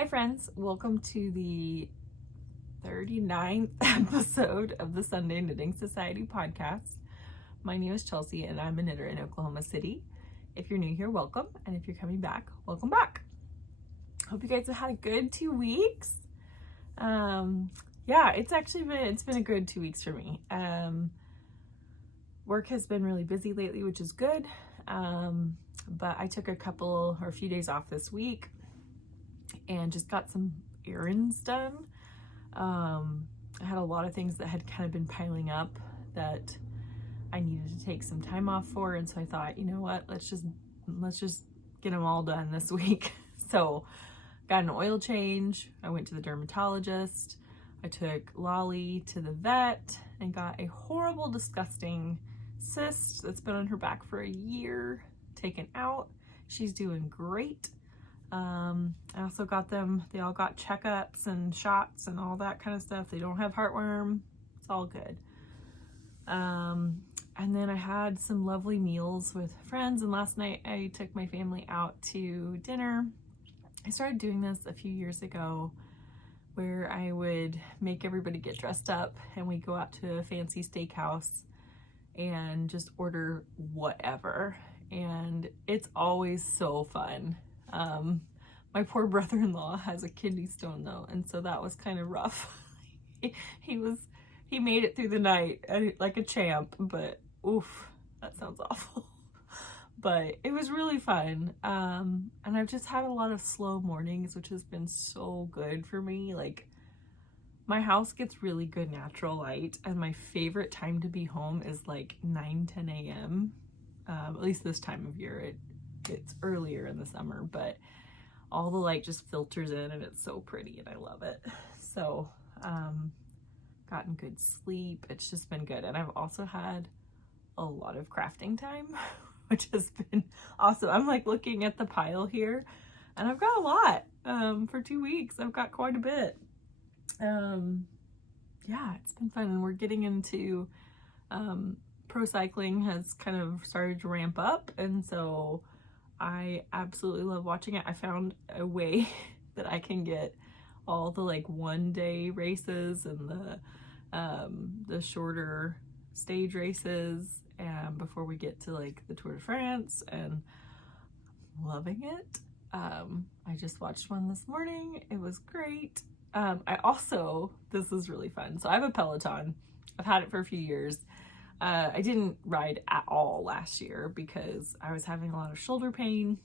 Hi friends, welcome to the 39th episode of the Sunday Knitting Society podcast. My name is Chelsea and I'm a knitter in Oklahoma City. If you're new here, welcome, and if you're coming back, welcome back. Hope you guys have had a good 2 weeks. Yeah, it's been a good 2 weeks for me. Work has been really busy lately, which is good. But I took a few days off this week and just got some errands done. I had a lot of things that had kind of been piling up that I needed to take some time off for, and so I thought, you know what, let's just get them all done this week. So got an oil change, I went to the dermatologist, I took Lolly to the vet and got a horrible, disgusting cyst that's been on her back for a year taken out. She's doing great. I also got them, they all got checkups and shots and all that kind of stuff. They don't have heartworm. It's all good. And then I had some lovely meals with friends, and last night I took my family out to dinner. I started doing this a few years ago where I would make everybody get dressed up and we'd go out to a fancy steakhouse and just order whatever. And it's always so fun. My poor brother-in-law has a kidney stone though, and so that was kind of rough. He made it through the night like a champ, but oof, that sounds awful. But it was really fun. And I've just had a lot of slow mornings, which has been so good for me. Like, my house gets really good natural light, and my favorite time to be home is like 9-10 a.m. At least this time of year. It's earlier in the summer, but all the light just filters in and it's so pretty and I love it. So gotten good sleep. It's just been good. And I've also had a lot of crafting time, which has been awesome. I'm like looking at the pile here and I've got a lot for 2 weeks. I've got quite a bit. Yeah, it's been fun, and we're getting into pro cycling has kind of started to ramp up, and so I absolutely love watching it. I found a way that I can get all the like 1-day races and the shorter stage races before we get to like the Tour de France, and I'm loving it. I just watched one this morning. It was great. This is really fun. So I have a Peloton. I've had it for a few years. I didn't ride at all last year because I was having a lot of shoulder pain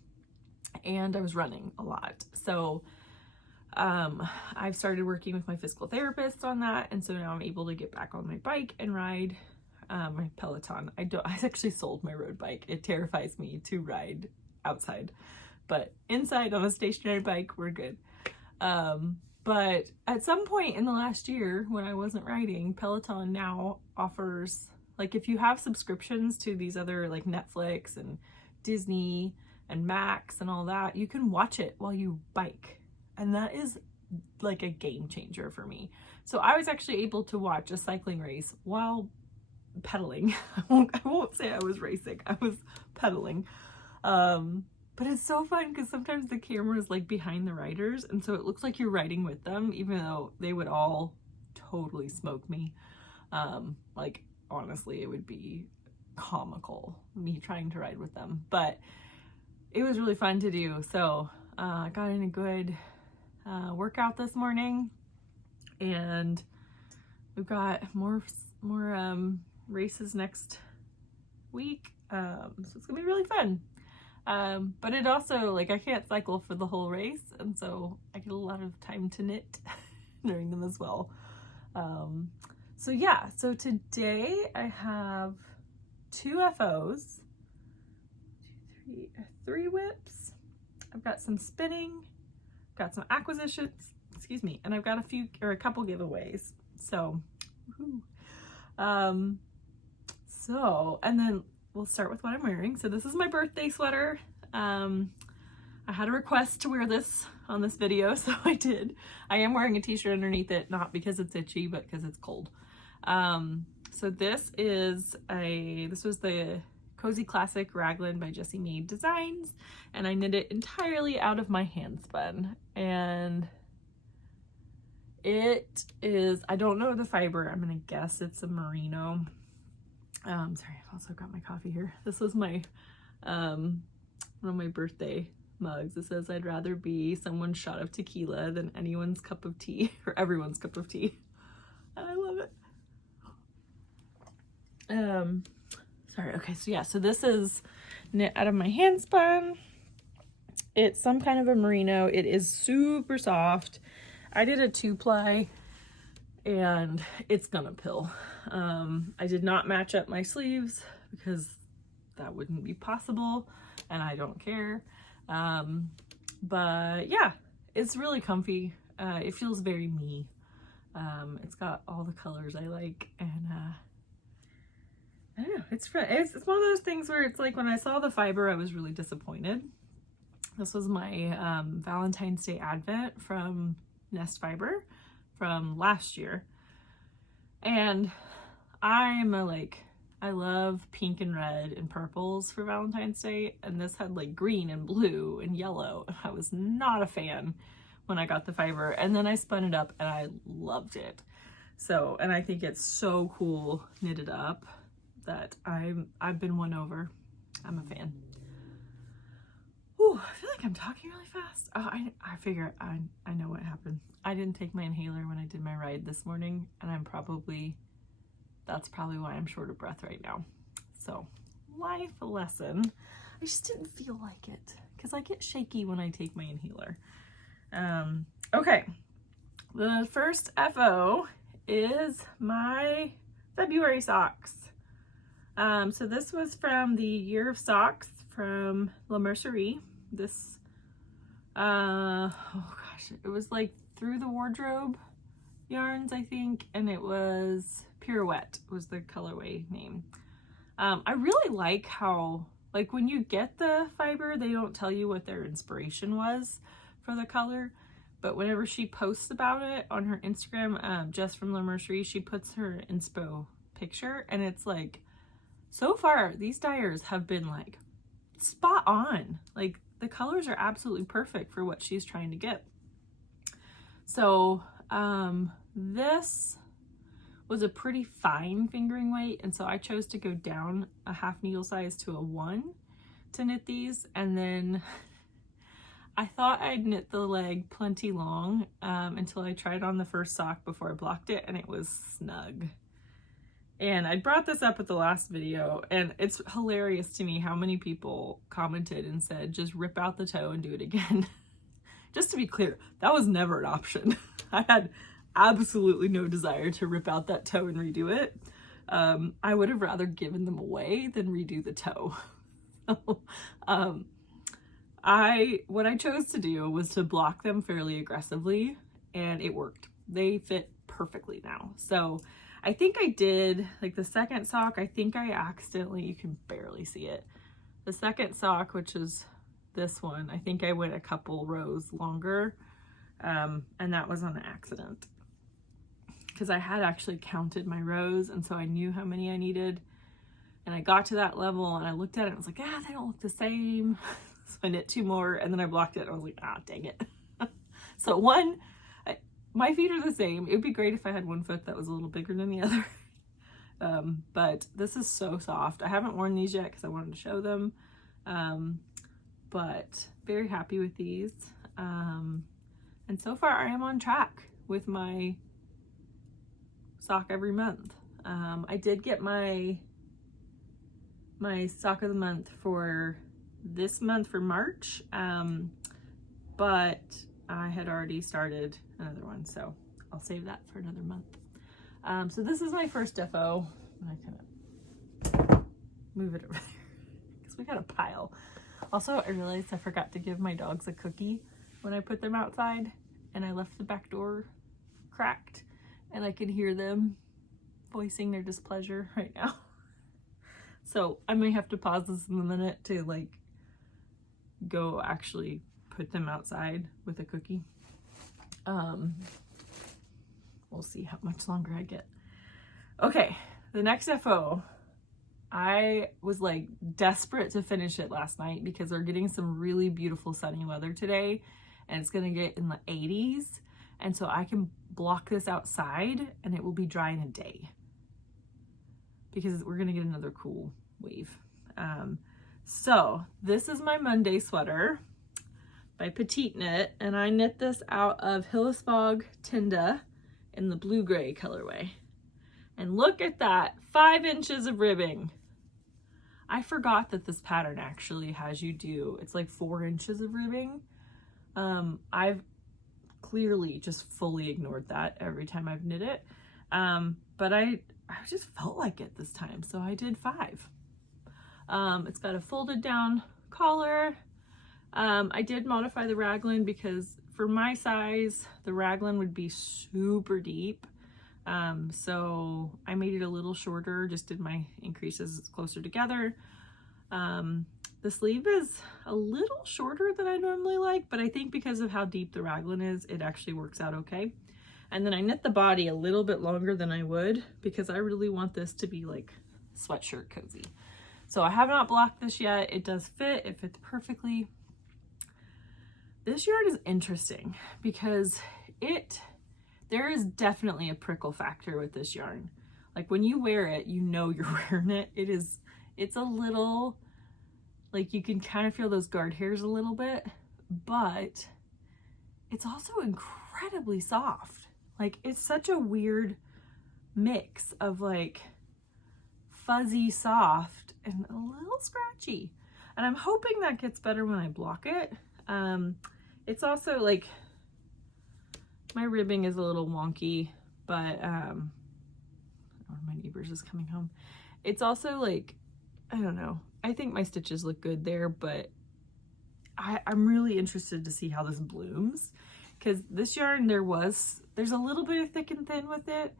and I was running a lot. So I've started working with my physical therapist on that, and so now I'm able to get back on my bike and ride my Peloton. I actually sold my road bike. It terrifies me to ride outside, but inside on a stationary bike, we're good. But at some point in the last year when I wasn't riding, Peloton now offers, like, if you have subscriptions to these other like Netflix and Disney and Max and all that, you can watch it while you bike. And that is like a game changer for me. So I was actually able to watch a cycling race while pedaling. I won't say I was racing, I was pedaling. But it's so fun because sometimes the camera is like behind the riders, and so it looks like you're riding with them, even though they would all totally smoke me. Like, honestly, it would be comical, me trying to ride with them. But it was really fun to do. So I got in a good workout this morning, and we've got more races next week. So it's gonna be really fun. But it also, like, I can't cycle for the whole race, and so I get a lot of time to knit during them as well. So yeah, so today I have 2 FOs, 3 whips, I've got some spinning, got some acquisitions, and I've got a couple giveaways. So, and then we'll start with what I'm wearing. So this is my birthday sweater. I had a request to wear this on this video, so I did. I am wearing a t-shirt underneath it, not because it's itchy, but because it's cold. So this was the Cozy Classic Raglan by Jessie Maed Designs, and I knit it entirely out of my hand spun. And it is, I don't know the fiber, I'm gonna guess it's a merino. Sorry, I've also got my coffee here. This was my one of my birthday mugs. It says, "I'd rather be someone's shot of tequila than anyone's cup of tea," or everyone's cup of tea. And I love it. Sorry, okay, so yeah, so this is knit out of my hand spun. It's some kind of a merino. It is super soft. I did a 2-ply and it's gonna pill. I did not match up my sleeves because that wouldn't be possible and I don't care. But yeah, it's really comfy. It feels very me. It's got all the colors I like, and I don't know, it's one of those things where it's like when I saw the fiber, I was really disappointed. This was my Valentine's Day Advent from Nest Fiber from last year. And I love pink and red and purples for Valentine's Day, and this had like green and blue and yellow. I was not a fan when I got the fiber, and then I spun it up and I loved it. So, and I think it's so cool knitted up that I've been won over. I'm a fan. Ooh, I feel like I'm talking really fast. Oh, I figure I know what happened. I didn't take my inhaler when I did my ride this morning, and that's probably why I'm short of breath right now. So, life lesson. I just didn't feel like it because I get shaky when I take my inhaler. Okay, the first FO is my February socks. So this was from the Year of Socks from La Mercerie. This, oh gosh, it was like Through the Wardrobe yarns, I think, and it was Pirouette was the colorway name. I really like how, like, when you get the fiber, they don't tell you what their inspiration was for the color, but whenever she posts about it on her Instagram, Jess from La Mercerie, she puts her inspo picture, and it's like, so far these dyers have been like spot on. Like, the colors are absolutely perfect for what she's trying to get. So this was a pretty fine fingering weight, and so I chose to go down a half needle size to a 1 to knit these, and then I thought I'd knit the leg plenty long until I tried on the first sock before I blocked it, and it was snug. And I brought this up at the last video, and it's hilarious to me how many people commented and said, just rip out the toe and do it again. Just to be clear, that was never an option. I had absolutely no desire to rip out that toe and redo it. I would have rather given them away than redo the toe. What I chose to do was to block them fairly aggressively, and it worked. They fit perfectly now. So I think I did, like, the second sock, I think I accidentally, you can barely see it. The second sock, which is this one, I think I went a couple rows longer, and that was on accident. Because I had actually counted my rows, and so I knew how many I needed. And I got to that level, and I looked at it, and I was like, they don't look the same. So I knit 2 more, and then I blocked it, and I was like, dang it. So my feet are the same. It would be great if I had one foot that was a little bigger than the other. But this is so soft. I haven't worn these yet because I wanted to show them. But very happy with these. And so far I am on track with my sock every month. I did get my sock of the month for this month for March, but I had already started another one, so I'll save that for another month. So this is my first FO. I kind of move it over there because we got a pile. Also, I realized I forgot to give my dogs a cookie when I put them outside, and I left the back door cracked, and I can hear them voicing their displeasure right now. So I may have to pause this in a minute to like go actually put them outside with a cookie. We'll see how much longer I get. Okay, the next FO, I was like desperate to finish it last night because we're getting some really beautiful sunny weather today and it's gonna get in the 80s. And so I can block this outside and it will be dry in a day because we're gonna get another cool wave. So this is my Monday sweater by PetiteKnit, and I knit this out of Hillesfog Tinda in the blue gray colorway. And look at that, 5 inches of ribbing. I forgot that this pattern actually has you do, it's like 4 inches of ribbing. I've clearly just fully ignored that every time I've knit it. But I just felt like it this time, so I did 5. It's got a folded down collar. I did modify the raglan because for my size, the raglan would be super deep. So I made it a little shorter, just did my increases closer together. The sleeve is a little shorter than I normally like, but I think because of how deep the raglan is, it actually works out okay. And then I knit the body a little bit longer than I would because I really want this to be like sweatshirt cozy. So I have not blocked this yet. It does fit, it fits perfectly. This yarn is interesting because there is definitely a prickle factor with this yarn. Like when you wear it, you know you're wearing it. It's a little, like you can kind of feel those guard hairs a little bit, but it's also incredibly soft. Like it's such a weird mix of like fuzzy soft and a little scratchy. And I'm hoping that gets better when I block it. It's also like, my ribbing is a little wonky, but my neighbors is coming home. It's also like, I don't know. I think my stitches look good there, but I'm really interested to see how this blooms because this yarn, there's a little bit of thick and thin with it.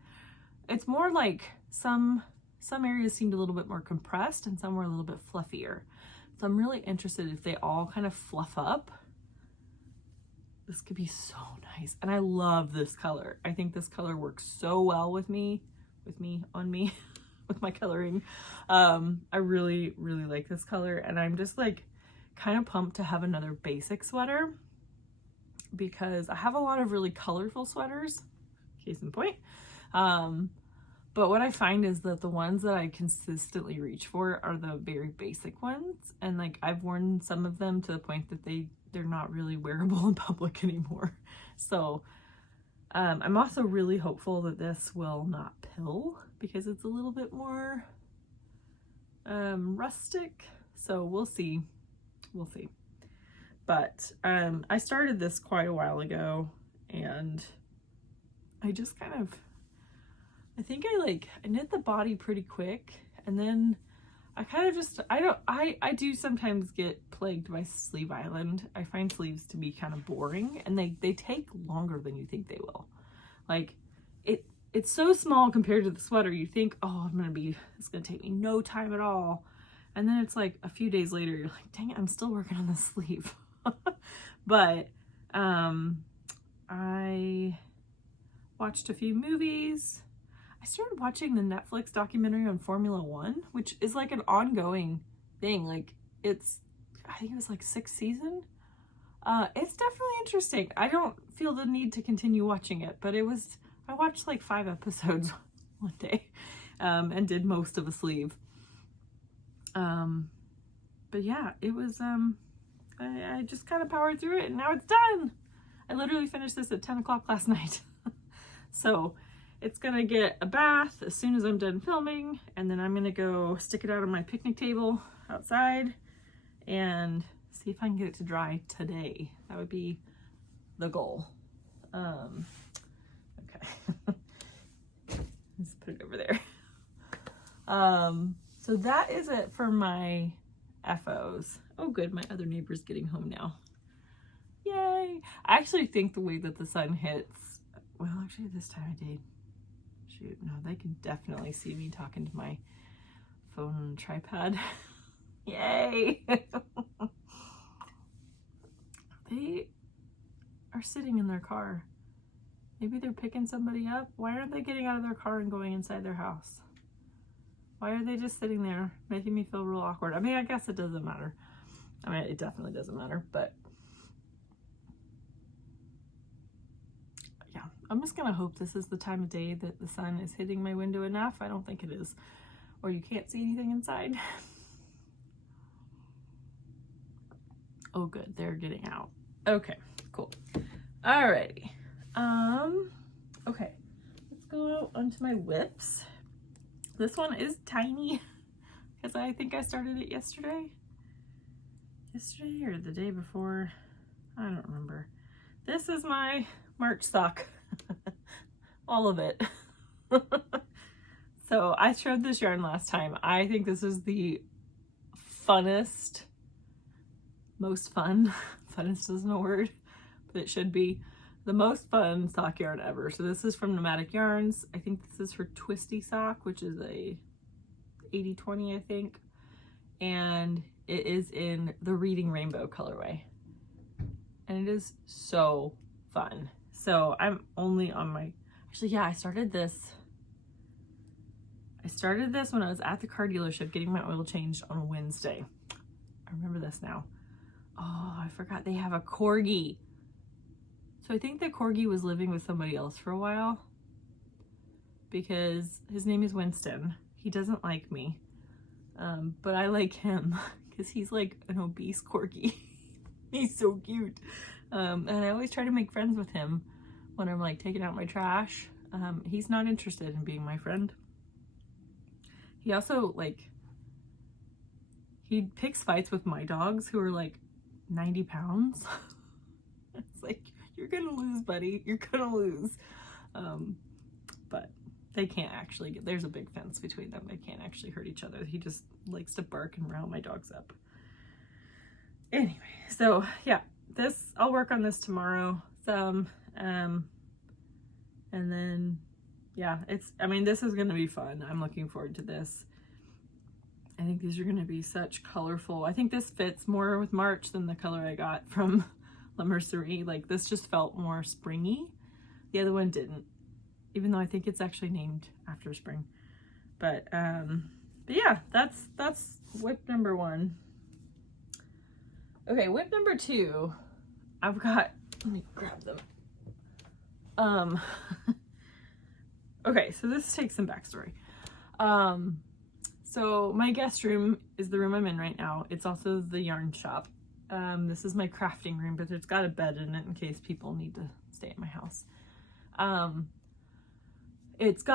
It's more like some areas seemed a little bit more compressed and some were a little bit fluffier. So I'm really interested if they all kind of fluff up. This could be so nice. And I love this color. I think this color works so well with me, on me, with my coloring. I really, really like this color. And I'm just like kind of pumped to have another basic sweater because I have a lot of really colorful sweaters, case in point. But what I find is that the ones that I consistently reach for are the very basic ones. And like I've worn some of them to the point that they're not really wearable in public anymore. So I'm also really hopeful that this will not pill because it's a little bit more rustic. So we'll see. But I started this quite a while ago and I just kind of, I think I knit the body pretty quick and then I kind of just, I do sometimes get plagued by sleeve island. I find sleeves to be kind of boring and they take longer than you think they will. Like it's so small compared to the sweater. You think, oh, it's gonna take me no time at all. And then it's like a few days later, you're like, dang it, I'm still working on this sleeve. But I watched a few movies. I started watching the Netflix documentary on Formula One, which is like an ongoing thing. Like I think it was like 6th season. It's definitely interesting. I don't feel the need to continue watching it, but I watched like 5 episodes one day, and did most of a sleeve. But yeah, it was, I just kind of powered through it and now it's done. I literally finished this at 10 o'clock last night. So it's gonna get a bath as soon as I'm done filming, and then I'm gonna go stick it out on my picnic table outside and see if I can get it to dry today. That would be the goal. Okay. Let's put it over there. So that is it for my FOs. Oh good, my other neighbor's getting home now. Yay! I actually think the way that the sun hits, well actually this time of day, shoot, no, they can definitely see me talking to my phone on a tripod. Yay! They are sitting in their car. Maybe they're picking somebody up. Why aren't they getting out of their car and going inside their house? Why are they just sitting there making me feel real awkward? I mean, I guess it doesn't matter. I mean, it definitely doesn't matter, but yeah, I'm just gonna hope this is the time of day that the sun is hitting my window enough. I don't think it is, or you can't see anything inside. Oh, good, they're getting out. Okay, cool. Alrighty. Okay, let's go out onto my whips. This one is tiny because I think I started it yesterday. Yesterday or the day before, I don't remember. This is my March sock, all of it. So I showed this yarn last time. I think this is the funnest, most fun, funnest isn't a word, but it should be the most fun sock yarn ever. So this is from Nomadic Yarns. I think this is her Twisty sock, which is a 80/20, I think. And it is in the Reading Rainbow colorway. And it is so fun. So I'm only on my, actually, yeah, I started this when I was at the car dealership getting my oil changed on Wednesday. I remember this now. Oh, I forgot they have a corgi. So I think the corgi was living with somebody else for a while because his name is Winston. He doesn't like me, but I like him because he's like an obese corgi. He's so cute. And I always try to make friends with him when I'm like taking out my trash. He's not interested in being my friend. He also he picks fights with my dogs who are like 90 pounds. It's like, you're gonna lose, buddy. You're gonna lose. But they can't actually there's a big fence between them. They can't actually hurt each other. He just likes to bark and round my dogs up. Anyway, so yeah, I'll work on this tomorrow some. And then, yeah, this is gonna be fun. I'm looking forward to this. I think these are gonna be such colorful. I think this fits more with March than the color I got from La Mercerie. Like, this just felt more springy. The other one didn't, even though I think it's actually named after spring. But yeah, that's whip number 1. Okay, whip number 2. I've got, let me grab them. Okay, so this takes some backstory. So my guest room is the room I'm in right now. It's also the yarn shop. This is my crafting room, but it's got a bed in it in case people need to stay at my house. It's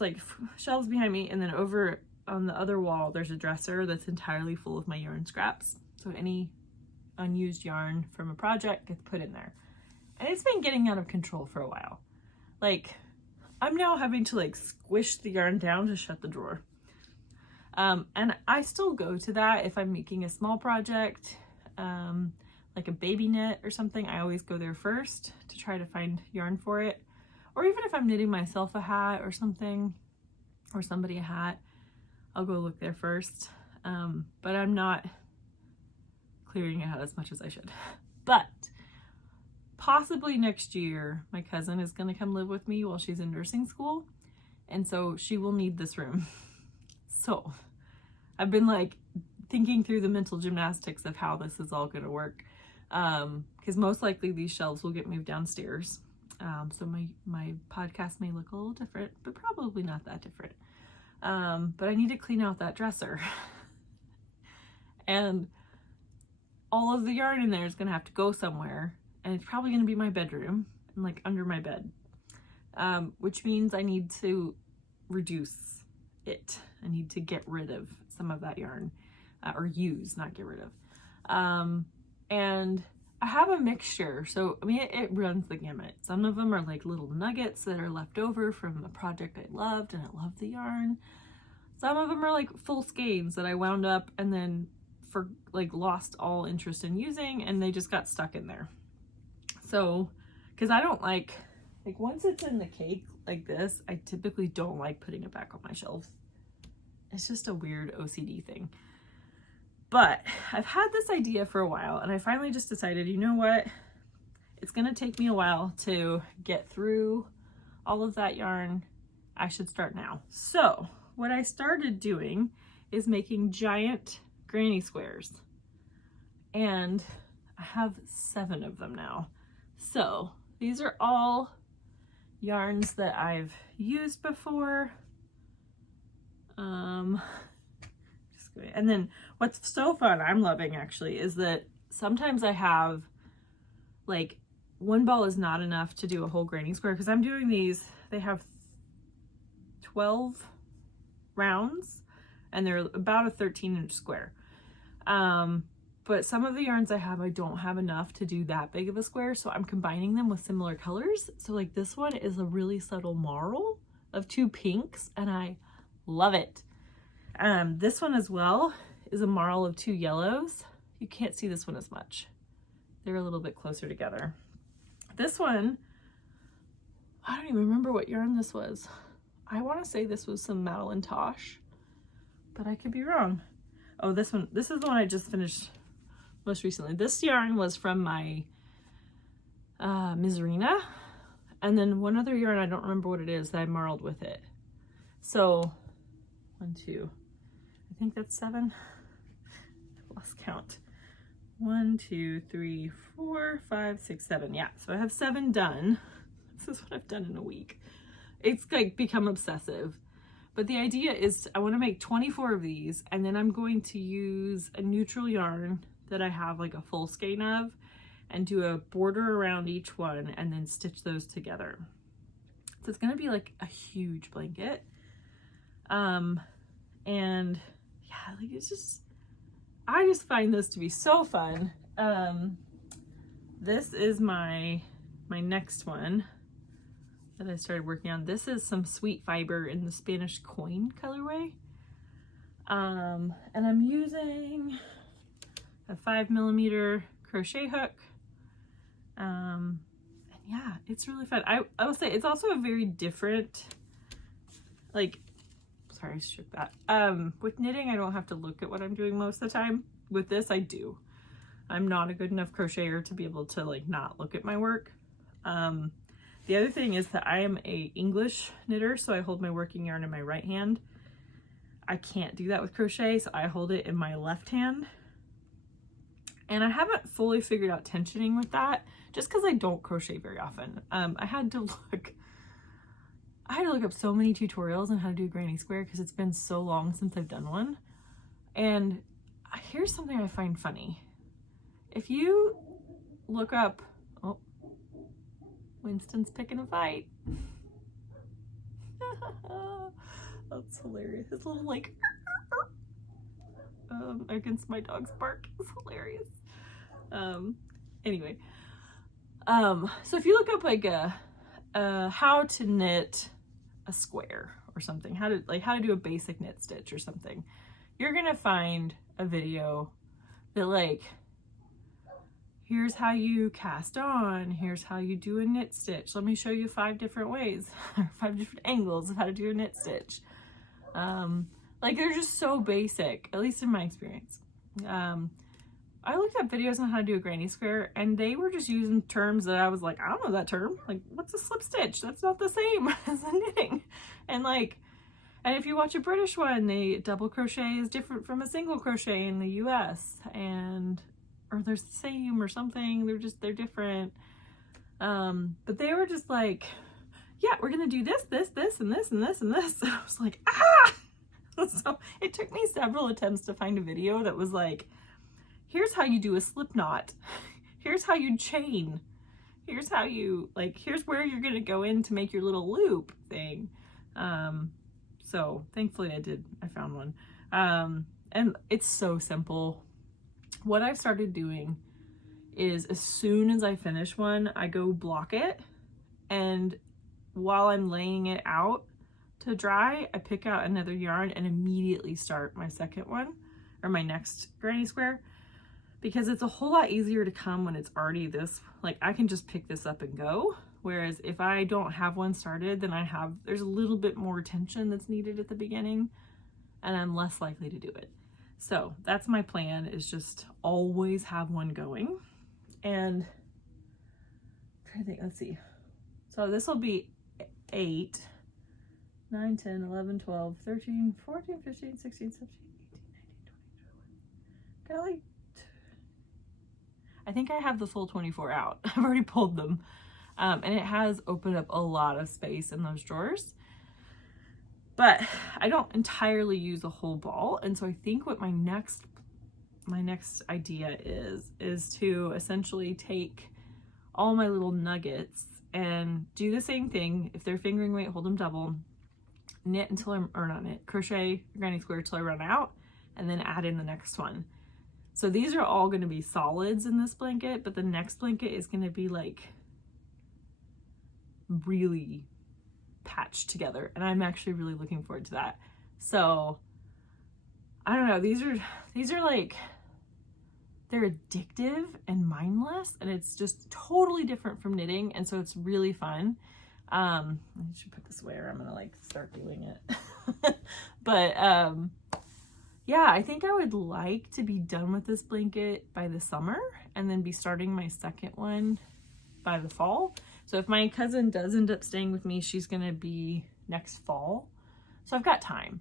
like shelves behind me, and then over on the other wall, there's a dresser that's entirely full of my yarn scraps. So any unused yarn from a project gets put in there. And it's been getting out of control for a while. Like, I'm now having to like squish the yarn down to shut the drawer. And I still go to that if I'm making a small project, like a baby knit or something. I always go there first to try to find yarn for it. Or even if I'm knitting myself a hat or something, or somebody a hat, I'll go look there first. But I'm not clearing it out as much as I should. But possibly next year, my cousin is going to come live with me while she's in nursing school. And so she will need this room. So I've been like thinking through the mental gymnastics of how this is all going to work. Because most likely these shelves will get moved downstairs. So my podcast may look a little different, but probably not that different. But I need to clean out that dresser. And all of the yarn in there is going to have to go somewhere. And it's probably going to be my bedroom and like under my bed. Which means I need to reduce it. I need to get rid of some of that yarn, or use, not get rid of. And I have a mixture. So, I mean, it runs the gamut. Some of them are like little nuggets that are left over from a project I loved and I loved the yarn. Some of them are like full skeins that I wound up and then lost all interest in using, and they just got stuck in there. So, because I don't like once it's in the cake like this, I typically don't like putting it back on my shelves. It's just a weird OCD thing. But I've had this idea for a while, and I finally just decided, you know what? It's going to take me a while to get through all of that yarn. I should start now. So what I started doing is making giant granny squares. And I have 7 of them now. So these are all yarns that I've used before. And then what's so fun, I'm loving actually, is that sometimes I have like one ball is not enough to do a whole granny square, because I'm doing these, they have 12 rounds and they're about a 13-inch square. But some of the yarns I have, I don't have enough to do that big of a square, so I'm combining them with similar colors. So like this one is a really subtle marl of 2 pinks and I love it. This one as well is a marl of 2 yellows. You can't see this one as much. They're a little bit closer together. This one, I don't even remember what yarn this was. I want to say this was some Madeline Tosh, but I could be wrong. Oh, this one, this is the one I just finished most recently. This yarn was from my Mizrina, and then one other yarn, I don't remember what it is, that I marled with it. So 1, 2, I think that's 7. I've lost count. 1, 2, 3, 4, 5, 6, 7. Yeah, so I have 7 done. This is what I've done in a week. It's like become obsessive. But the idea is I want to make 24 of these, and then I'm going to use a neutral yarn that I have like a full skein of and do a border around each one and then stitch those together. So it's going to be like a huge blanket. And yeah, like it's just, I just find this to be so fun. This is my next one that I started working on. This is some sweet fiber in the Spanish coin colorway. And I'm using a 5mm crochet hook. And yeah, it's really fun. I will say it's also a very different, like, sorry, I shook that. With knitting, I don't have to look at what I'm doing most of the time. With this, I do. I'm not a good enough crocheter to be able to like not look at my work. The other thing is that I am a English knitter, so I hold my working yarn in my right hand. I can't do that with crochet, so I hold it in my left hand. And I haven't fully figured out tensioning with that, just because I don't crochet very often. I had to look up so many tutorials on how to do a granny square because it's been so long since I've done one. And here's something I find funny. If you look up, oh, Winston's picking a fight. That's hilarious. His little like against my dog's bark is hilarious. Anyway, so if you look up like how to knit a square or something, how to do a basic knit stitch or something, you're gonna find a video that like, here's how you cast on, here's how you do a knit stitch, let me show you 5 different ways, 5 different angles of how to do a knit stitch. Like they're just so basic, at least in my experience. I looked up videos on how to do a granny square and they were just using terms that I was like, I don't know that term. Like, what's a slip stitch? That's not the same as a knitting. And like, and if you watch a British one, they double crochet is different from a single crochet in the US, and or they're the same or something. They're different. But they were just like, yeah, we're gonna do this, this, this, and this, and this, and this. And I was like, ah! So it took me several attempts to find a video that was like, here's how you do a slip knot. Here's how you chain. Here's how you, like, here's where you're gonna go in to make your little loop thing. So thankfully I found one. And it's so simple. What I've started doing is as soon as I finish one, I go block it. And while I'm laying it out to dry, I pick out another yarn and immediately start my second one or my next granny square, because it's a whole lot easier to come when it's already this, like I can just pick this up and go. Whereas if I don't have one started, then there's a little bit more attention that's needed at the beginning and I'm less likely to do it. So that's my plan, is just always have one going. And I'm trying to think, let's see. So this will be 8, 9, 10, 11, 12, 13, 14, 15, 16, 17, 18, 19, 20, 21. Got like, I think I have the full 24 out. I've already pulled them. And it has opened up a lot of space in those drawers. But I don't entirely use a whole ball. And so I think what my next idea is to essentially take all my little nuggets and do the same thing. If they're fingering weight, hold them double, knit until I'm, or not knit, crochet granny square till I run out, and then add in the next one. So these are all going to be solids in this blanket, but the next blanket is going to be like really patched together, and I'm actually really looking forward to that. So I don't know, these are like, they're addictive and mindless, and it's just totally different from knitting, and so it's really fun. I should put this away or I'm gonna like start doing it. But yeah, I think I would like to be done with this blanket by the summer and then be starting my second one by the fall. So if my cousin does end up staying with me, she's gonna be next fall. So I've got time.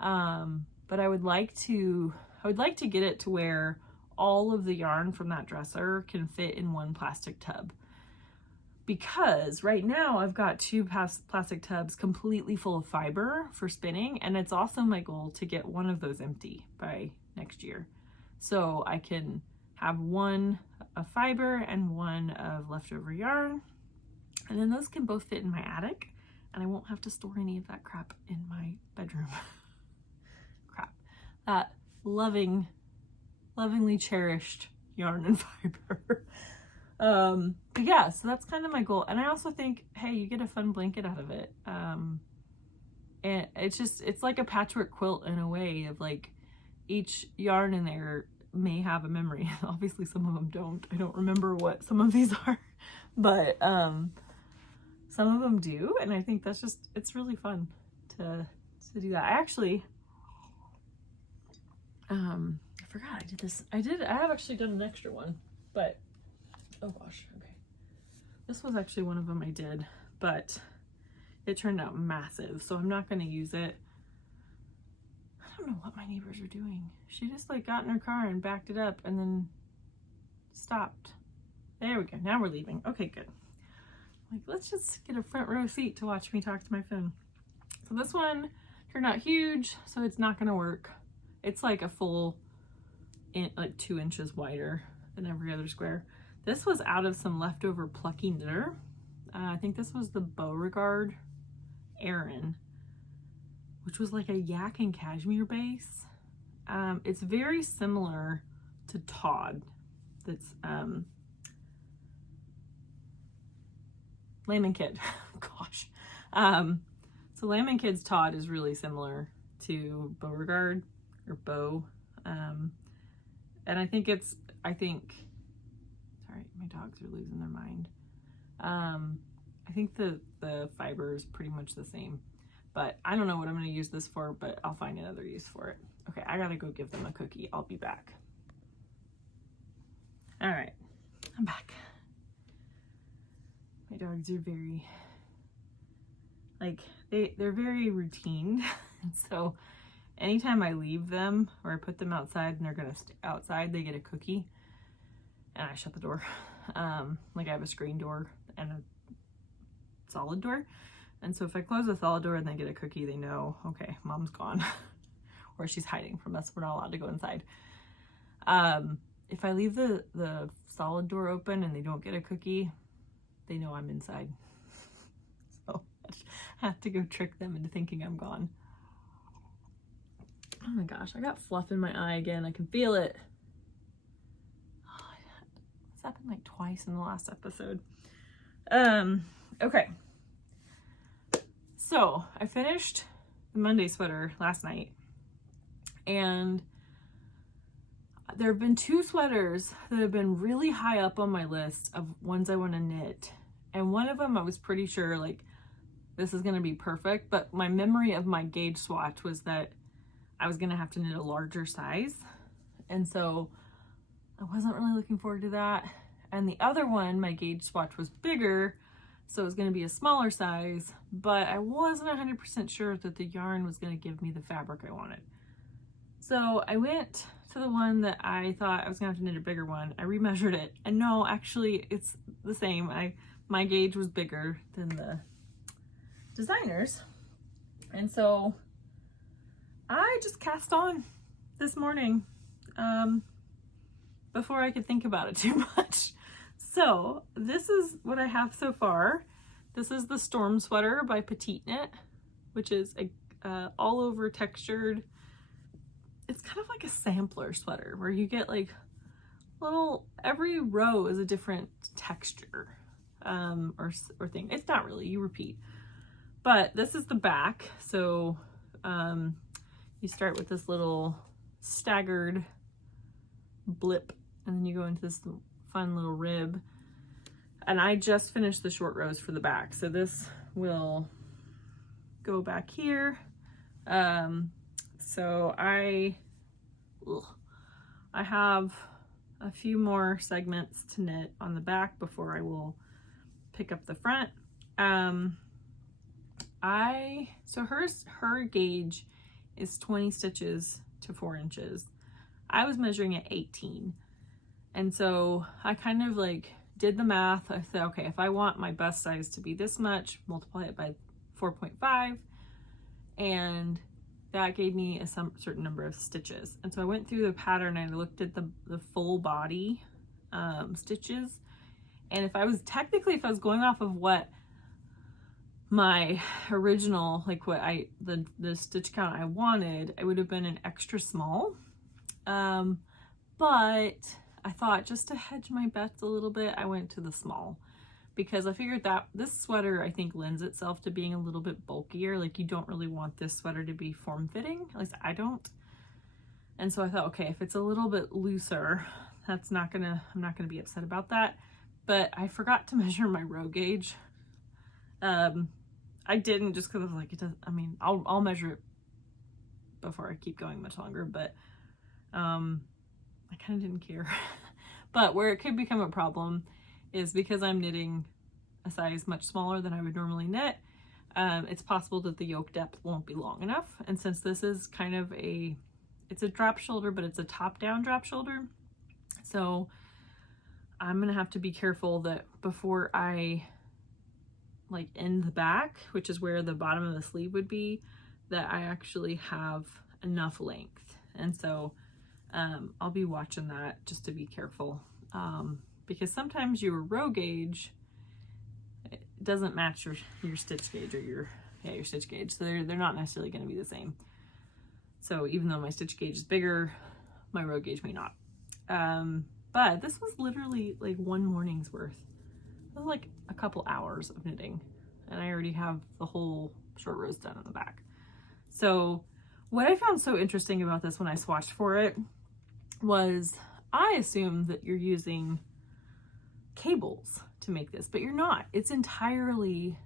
But I would like to get it to where all of the yarn from that dresser can fit in one plastic tub. Because right now I've got 2 plastic tubs completely full of fiber for spinning, and it's also my goal to get one of those empty by next year. So I can have one of fiber and one of leftover yarn, and then those can both fit in my attic, and I won't have to store any of that crap in my bedroom. Crap. That lovingly cherished yarn and fiber. But yeah, so that's kind of my goal. And I also think, hey, you get a fun blanket out of it. And it's like a patchwork quilt in a way of like each yarn in there may have a memory. Obviously some of them don't. I don't remember what some of these are, but some of them do. And I think that's just, it's really fun to do that. I actually, I forgot I did this. I have actually done an extra one, but oh gosh, okay. This was actually one of them I did, but it turned out massive, so I'm not going to use it. I don't know what my neighbors are doing. She just like got in her car and backed it up and then stopped. There we go. Now we're leaving. Okay, good. Like, let's just get a front row seat to watch me talk to my phone. So this one turned out huge, so it's not going to work. It's like a full, like 2 inches wider than every other square. This was out of some leftover plucky knitter. I think this was the Beauregard Aran, which was like a yak and cashmere base. It's very similar to Todd. That's Lamb and Kid. Gosh. So Lamb and Kid's Todd is really similar to Beauregard or Beau. And I think sorry, my dogs are losing their mind. I think the fiber is pretty much the same, but I don't know what I'm going to use this for, but I'll find another use for it. Okay, I gotta go give them a cookie. I'll be back. All right, I'm back. My dogs are very, like, they're very routine. So anytime I leave them or I put them outside and they're gonna stay outside, they get a cookie. And I shut the door. Like I have a screen door and a solid door. And so if I close the solid door and they get a cookie, they know, okay, mom's gone. Or she's hiding from us. We're not allowed to go inside. If I leave the solid door open and they don't get a cookie, they know I'm inside. So I have to go trick them into thinking I'm gone. Oh my gosh, I got fluff in my eye again. I can feel it. It's happened like twice in the last episode. Okay. So I finished the Monday sweater last night, and there have been 2 sweaters that have been really high up on my list of ones I want to knit. And one of them I was pretty sure like this is going to be perfect, but my memory of my gauge swatch was that I was going to have to knit a larger size. And so I wasn't really looking forward to that. And the other one, my gauge swatch was bigger, So it was going to be a smaller size, but I wasn't 100% sure that the yarn was going to give me the fabric I wanted. So I went to the one that I thought I was going to have to knit a bigger one. I remeasured it, and no, actually it's the same. My gauge was bigger than the designer's. And so I just cast on this morning before I could think about it too much. So this is what I have so far. This is the Storm Sweater by PetiteKnit, which is a all over textured, it's kind of like a sampler sweater where you get like little, every row is a different texture or thing. It's not really, you repeat. But this is the back. So you start with this little staggered blip, and then you go into this fun little rib. And I just finished the short rows for the back, so this will go back here. So I have a few more segments to knit on the back before I will pick up the front. So her gauge is 20 stitches to 4 inches. I was measuring at 18. And so I kind of like did the math. I said, okay, if I want my bust size to be this much, multiply it by 4.5. And that gave me a certain number of stitches. And so I went through the pattern and I looked at the full body stitches. And if I was going off of what my original, like what the stitch count I wanted, it would have been an extra small. But I thought, just to hedge my bets a little bit, I went to the small, because I figured that this sweater, I think, lends itself to being a little bit bulkier. Like, you don't really want this sweater to be form-fitting, at least I don't. And so I thought, okay, if it's a little bit looser, I'm not gonna be upset about that. But I forgot to measure my row gauge. I didn't, just because I was like, it doesn't, I mean, I'll measure it before I keep going much longer, but I kind of didn't care. But where it could become a problem is because I'm knitting a size much smaller than I would normally knit, it's possible that the yoke depth won't be long enough. And since this is kind of it's a drop shoulder, but it's a top-down drop shoulder, so I'm gonna have to be careful that before I like end the back, which is where the bottom of the sleeve would be, that I actually have enough length. And so I'll be watching that just to be careful, because sometimes your row gauge doesn't match your stitch gauge, or your stitch gauge, so they're not necessarily going to be the same. So even though my stitch gauge is bigger, my row gauge may not. But this was literally like one morning's worth. It was like a couple hours of knitting, and I already have the whole short rows done on the back. So what I found so interesting about this when I swatched for it was, I assumed that you're using cables to make this, but you're not. It's entirely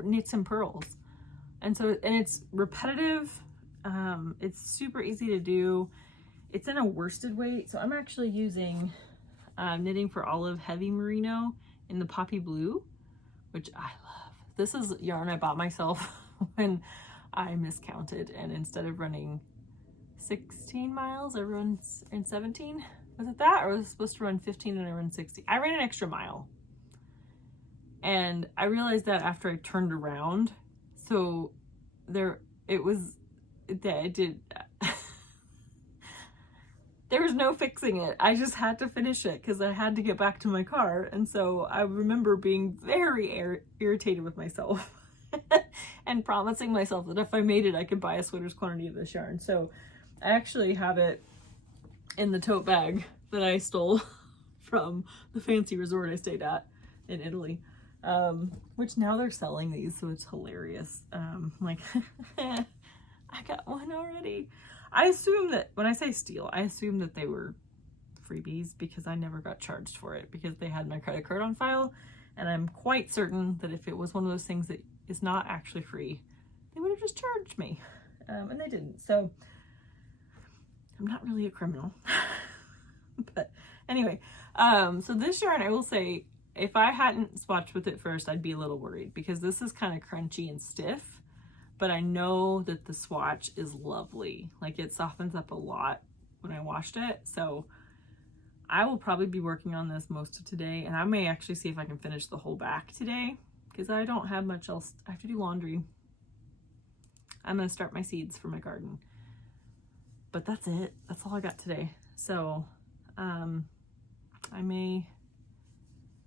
knits and purls. And so, and it's repetitive. It's super easy to do. It's in a worsted weight. So I'm actually using Knitting for Olive Heavy Merino in the Poppy Blue, which I love. This is yarn I bought myself when I miscounted, and instead of running 16 miles, I run in 17. Was it that? Or was I supposed to run 15 and I run 60? I ran an extra mile. And I realized that after I turned around. So there was no fixing it. I just had to finish it because I had to get back to my car. And so I remember being very irritated with myself and promising myself that if I made it, I could buy a sweater's quantity of this yarn. So I actually have it in the tote bag that I stole from the fancy resort I stayed at in Italy, which now they're selling these, so it's hilarious. Like, I got one already. I assume that when I say steal, I assume that they were freebies because I never got charged for it because they had my credit card on file, and I'm quite certain that if it was one of those things that is not actually free, they would have just charged me, and they didn't. So I'm not really a criminal. But anyway, so this yarn, I will say, if I hadn't swatched with it first, I'd be a little worried because this is kind of crunchy and stiff, but I know that the swatch is lovely. Like it softens up a lot when I washed it. So I will probably be working on this most of today, and I may actually see if I can finish the whole back today because I don't have much else. I have to do laundry. I'm going to start my seeds for my garden. But that's it. That's all I got today. So I may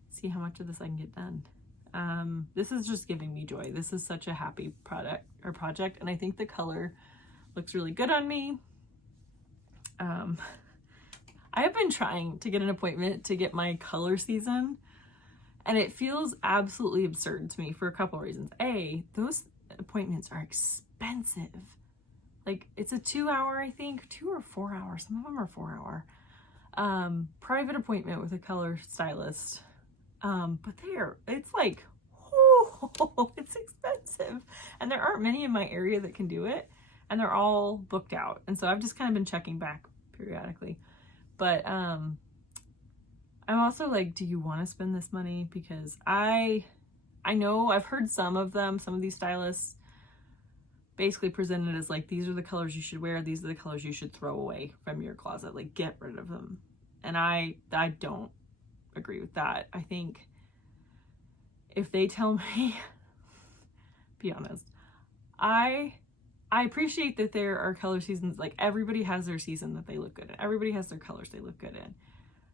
see how much of this I can get done. This is just giving me joy. This is such a happy project, and I think the color looks really good on me. I have been trying to get an appointment to get my color season, and it feels absolutely absurd to me for a couple of reasons. A, those appointments are expensive. Like it's a 2-hour, I think, 2 or 4 hours. Some of them are 4-hour. Private appointment with a color stylist. But it's like, oh, it's expensive. And there aren't many in my area that can do it. And they're all booked out. And so I've just kind of been checking back periodically. But I'm also like, do you want to spend this money? Because I know I've heard some of these stylists basically presented as like, these are the colors you should wear, these are the colors you should throw away from your closet, like get rid of them. And I don't agree with that. I think if they tell me, be honest, I appreciate that there are color seasons. Like everybody has their season that they look good in. Everybody has their colors they look good in.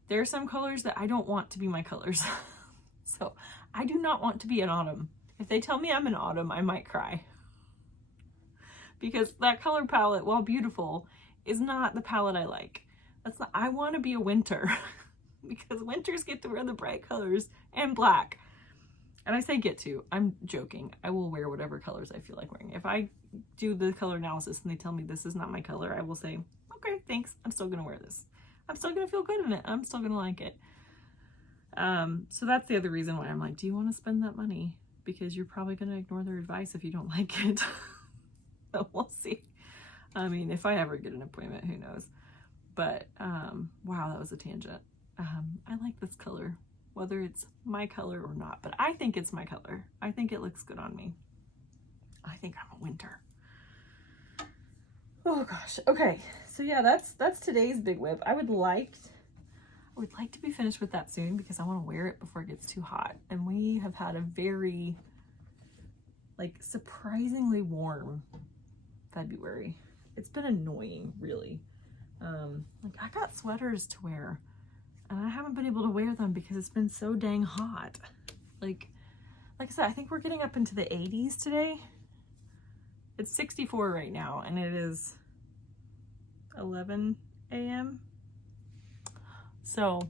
There are some colors that I don't want to be my colors. So I do not want to be an autumn. If they tell me I'm an autumn, I might cry. Because that color palette, while beautiful, is not the palette I like. I want to be a winter. Because winters get to wear the bright colors and black. And I say get to, I'm joking. I will wear whatever colors I feel like wearing. If I do the color analysis and they tell me this is not my color, I will say, okay, thanks. I'm still going to wear this. I'm still going to feel good in it. I'm still going to like it. So that's the other reason why I'm like, do you want to spend that money? Because you're probably going to ignore their advice if you don't like it. So we'll see. I mean, if I ever get an appointment, who knows? But wow, that was a tangent. I like this color, whether it's my color or not, but I think it's my color. I think it looks good on me. I think I'm a winter. Oh gosh. Okay. So yeah, that's today's big whip. I would like to be finished with that soon because I want to wear it before it gets too hot. And we have had a very surprisingly warm February. It's been annoying, really. I got sweaters to wear and I haven't been able to wear them because it's been so dang hot. Like I said, I think we're getting up into the 80s today. It's 64 right now and it is 11 a.m. So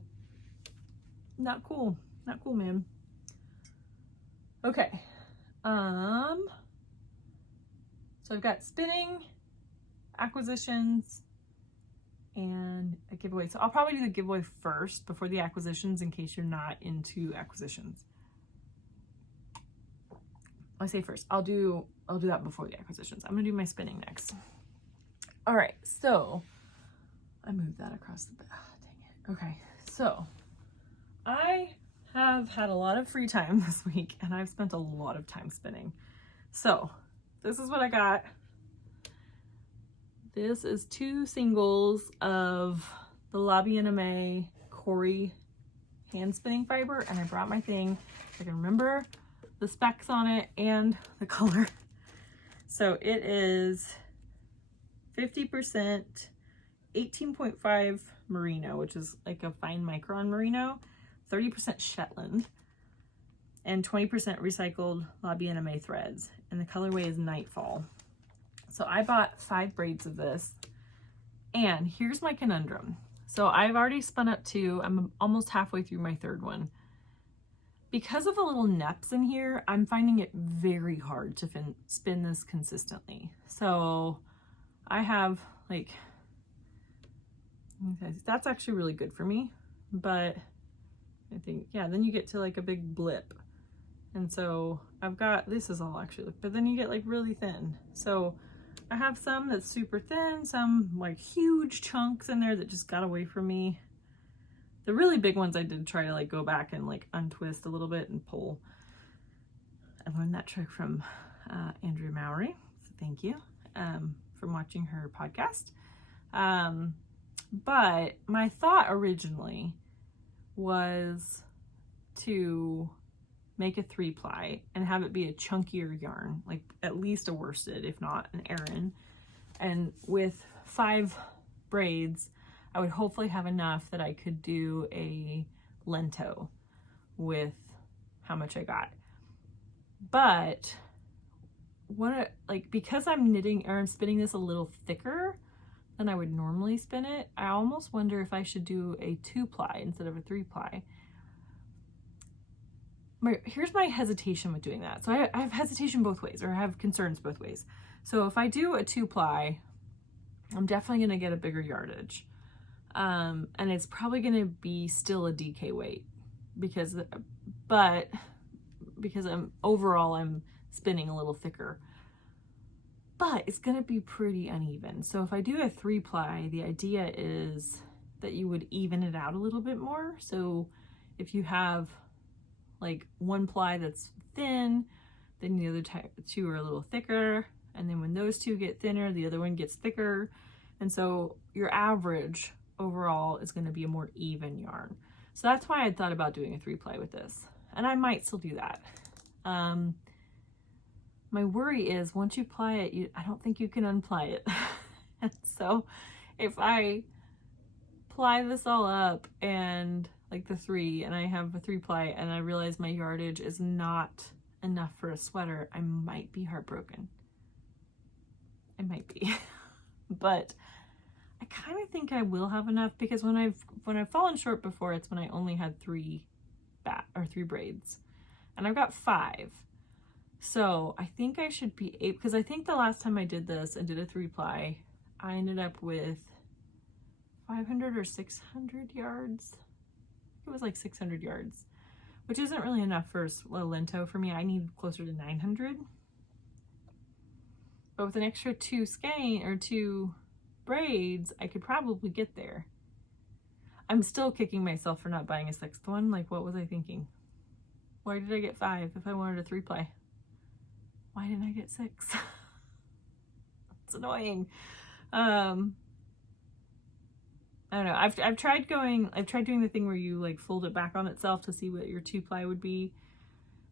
not cool, man. Okay. So I've got spinning, acquisitions, and a giveaway. So I'll probably do the giveaway first before the acquisitions in case you're not into acquisitions. I say first. I'll do that before the acquisitions. I'm gonna do my spinning next. All right, so I moved that across the back. Dang it. Okay, so I have had a lot of free time this week and I've spent a lot of time spinning. So this is what I got. This is 2 singles of the Labi Maed Cori hand spinning fiber, and I brought my thing so I can remember the specs on it and the color. So it is 50% 18.5 merino, which is like a fine micron merino, 30% Shetland, and 20% recycled Labi Maed threads, and the colorway is Nightfall. So I bought 5 braids of this, and here's my conundrum. So I've already spun up 2. I'm almost halfway through my 3rd one. Because of the little neps in here, I'm finding it very hard to spin this consistently. So I have that's actually really good for me, but I think, yeah, then you get to a big blip. And so I've got, this is all actually, but then you get really thin. So I have some that's super thin, some huge chunks in there that just got away from me. The really big ones I did try to like go back and like untwist a little bit and pull. I learned that trick from Andrea Mowry, so thank you from watching her podcast. But my thought originally was to make a 3-ply and have it be a chunkier yarn, like at least a worsted, if not an Aran. And with 5 braids, I would hopefully have enough that I could do a lento with how much I got. But because I'm knitting or I'm spinning this a little thicker than I would normally spin it, I almost wonder if I should do a 2-ply instead of a 3-ply. Here's my hesitation with doing that. So I have hesitation both ways, or I have concerns both ways. So if I do a 2-ply, I'm definitely going to get a bigger yardage. And it's probably going to be still a DK weight because I'm spinning a little thicker. But it's going to be pretty uneven. So if I do a 3-ply, the idea is that you would even it out a little bit more. So if you have like 1 ply that's thin, then the other 2 are a little thicker. And then when those 2 get thinner, the other one gets thicker. And so your average overall is going to be a more even yarn. So that's why I thought about doing a 3-ply with this. And I might still do that. My worry is once you ply it, I don't think you can unply it. And so if I ply this all up and like the 3 and I have a 3-ply and I realize my yardage is not enough for a sweater, I might be heartbroken. I might be. But I kind of think I will have enough because when I've fallen short before, it's when I only had 3 braids. And I've got 5. So I think I should be able, because I think the last time I did this and did a 3-ply, I ended up with 500 or 600 yards. It was like 600 yards, which isn't really enough for a lento for me. I need closer to 900. But with an extra 2 skein or 2 braids, I could probably get there. I'm still kicking myself for not buying a 6th one. Like, what was I thinking? Why did I get 5 if I wanted a 3-ply? Why didn't I get 6? It's annoying. I don't know. I've tried doing the thing where you like fold it back on itself to see what your 2-ply would be.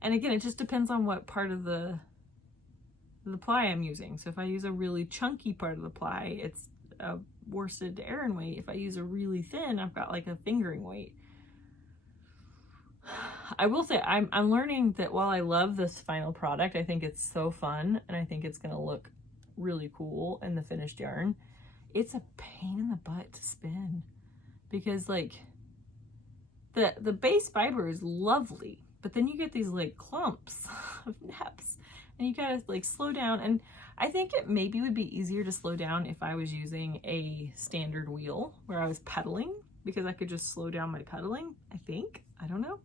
And again, it just depends on what part of the ply I'm using. So if I use a really chunky part of the ply, it's a worsted Aran weight. If I use a really thin, I've got like a fingering weight. I will say I'm learning that while I love this final product, I think it's so fun and I think it's going to look really cool in the finished yarn. It's a pain in the butt to spin because like the base fiber is lovely, but then you get these like clumps of neps and you gotta like slow down. And I think it maybe would be easier to slow down if I was using a standard wheel where I was pedaling, because I could just slow down my pedaling, I think. I don't know.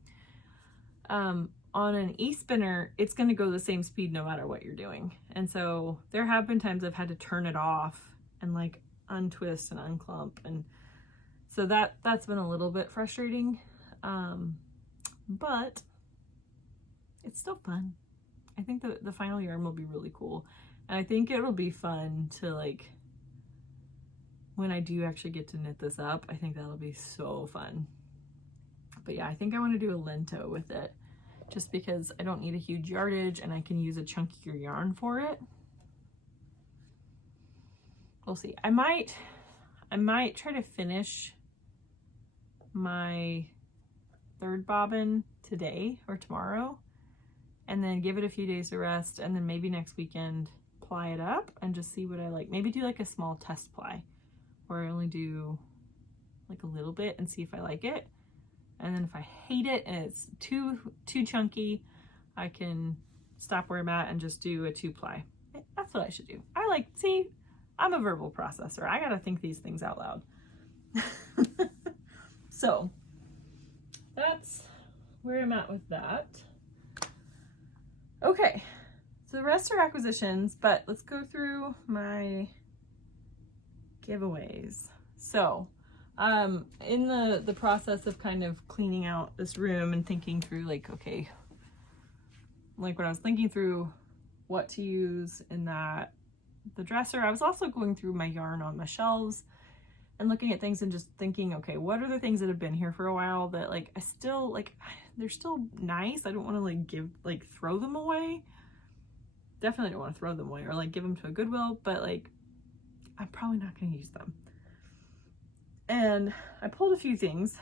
On an e-spinner, it's going to go the same speed no matter what you're doing. And so there have been times I've had to turn it off and like untwist and unclump. And so that's been a little bit frustrating. But it's still fun. I think the final yarn will be really cool. And I think it'll be fun to like, when I do actually get to knit this up, I think that'll be so fun. But yeah, I think I want to do a lento with it just because I don't need a huge yardage and I can use a chunkier yarn for it. We'll see. I might try to finish my 3rd bobbin today or tomorrow and then give it a few days to rest, and then maybe next weekend ply it up and just see what I like. Maybe do like a small test ply where I only do like a little bit and see if I like it. And then if I hate it and it's too chunky, I can stop where I'm at and just do a 2-ply. That's what I should do. See, I'm a verbal processor. I gotta think these things out loud. So that's where I'm at with that. Okay, so the rest are acquisitions, but let's go through my giveaways. So In the process of kind of cleaning out this room and thinking through like, okay, like when I was thinking through what to use in the dresser, I was also going through my yarn on my shelves and looking at things and just thinking, okay, what are the things that have been here for a while that like I still like, they're still nice. I don't want to like throw them away. Definitely don't want to throw them away or like give them to a Goodwill, but like I'm probably not going to use them. And I pulled a few things,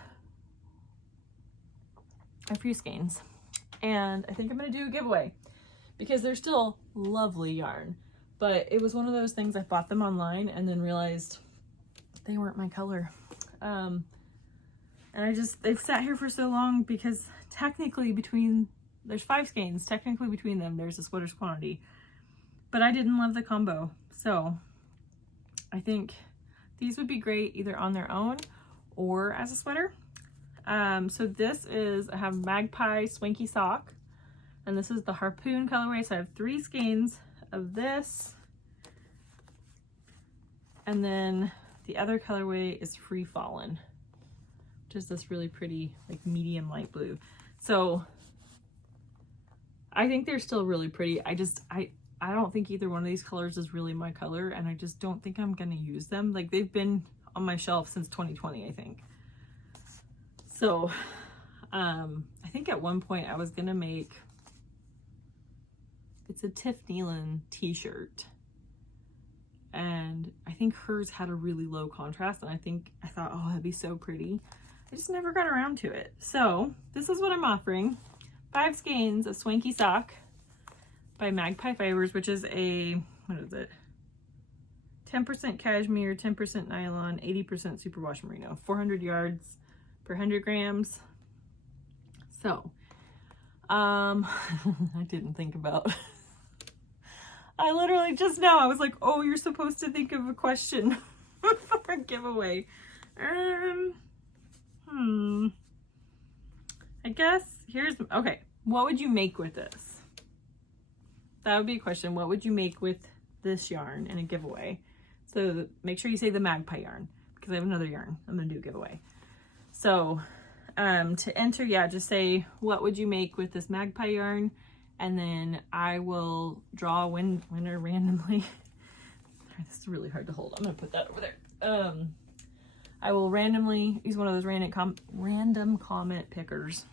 a few skeins, and I think I'm going to do a giveaway because they're still lovely yarn, but it was one of those things I bought them online and then realized they weren't my color. And they've sat here for so long because technically there's 5 skeins, technically between them there's a sweater's quantity, but I didn't love the combo. So I think these would be great either on their own or as a sweater. So this is, I have Magpie Swanky Sock, and this is the Harpoon colorway. So I have 3 skeins of this, and then the other colorway is Free Fallen, which is this really pretty like medium light blue. So I think they're still really pretty. I don't think either one of these colors is really my color, and I just don't think I'm gonna use them. Like they've been on my shelf since 2020, I think. So I think at one point I was gonna make, it's a Tiff Nealon t-shirt, and I think hers had a really low contrast, and I thought, oh, that'd be so pretty. I just never got around to it. So this is what I'm offering. 5 skeins of Swanky Sock by Magpie Fibers, which is a, what is it? 10% cashmere, 10% nylon, 80% superwash merino, 400 yards per 100 grams. So, I didn't think about, I literally just now, I was like, oh, you're supposed to think of a question for a giveaway. I guess okay, what would you make with this? That would be a question. What would you make with this yarn in a giveaway? So make sure you say the Magpie yarn, because I have another yarn I'm gonna do a giveaway. So to enter, yeah, just say what would you make with this Magpie yarn, and then I will draw a winner randomly. This is really hard to hold. I'm gonna put that over there. I will randomly use one of those random comment pickers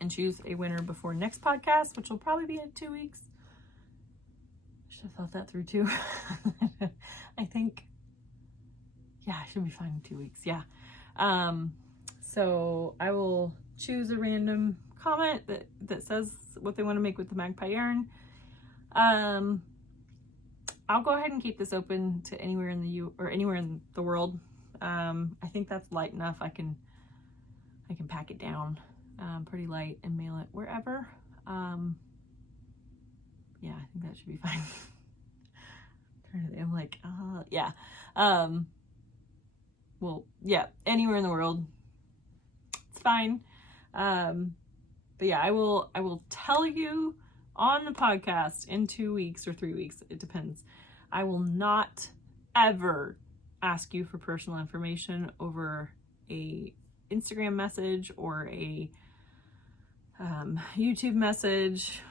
and choose a winner before next podcast, which will probably be in 2 weeks. Should have thought that through too. I think, yeah, I should be fine in 2 weeks. Yeah. So I will choose a random comment that says what they want to make with the Magpie yarn. I'll go ahead and keep this open to anywhere in anywhere in the world. I think that's light enough. I can pack it down pretty light and mail it wherever. Yeah, I think that should be fine. I'm like, yeah. Well, yeah, anywhere in the world, it's fine. But yeah, I will tell you on the podcast in 2 weeks or 3 weeks. It depends. I will not ever ask you for personal information over a Instagram message or a YouTube message.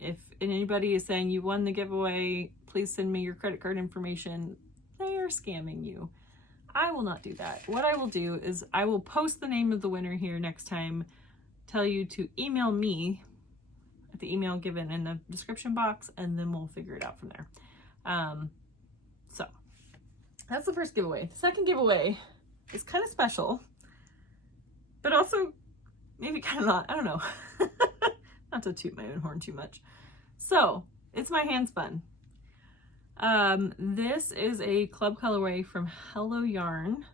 If anybody is saying you won the giveaway, please send me your credit card information, they are scamming you. I will not do that. What I will do is I will post the name of the winner here next time, tell you to email me at the email given in the description box, and then we'll figure it out from there. So that's the first giveaway. The second giveaway is kind of special, but also maybe kind of not. I don't know. Not to toot my own horn too much. So it's my hand spun. This is a club colorway from Hello Yarn,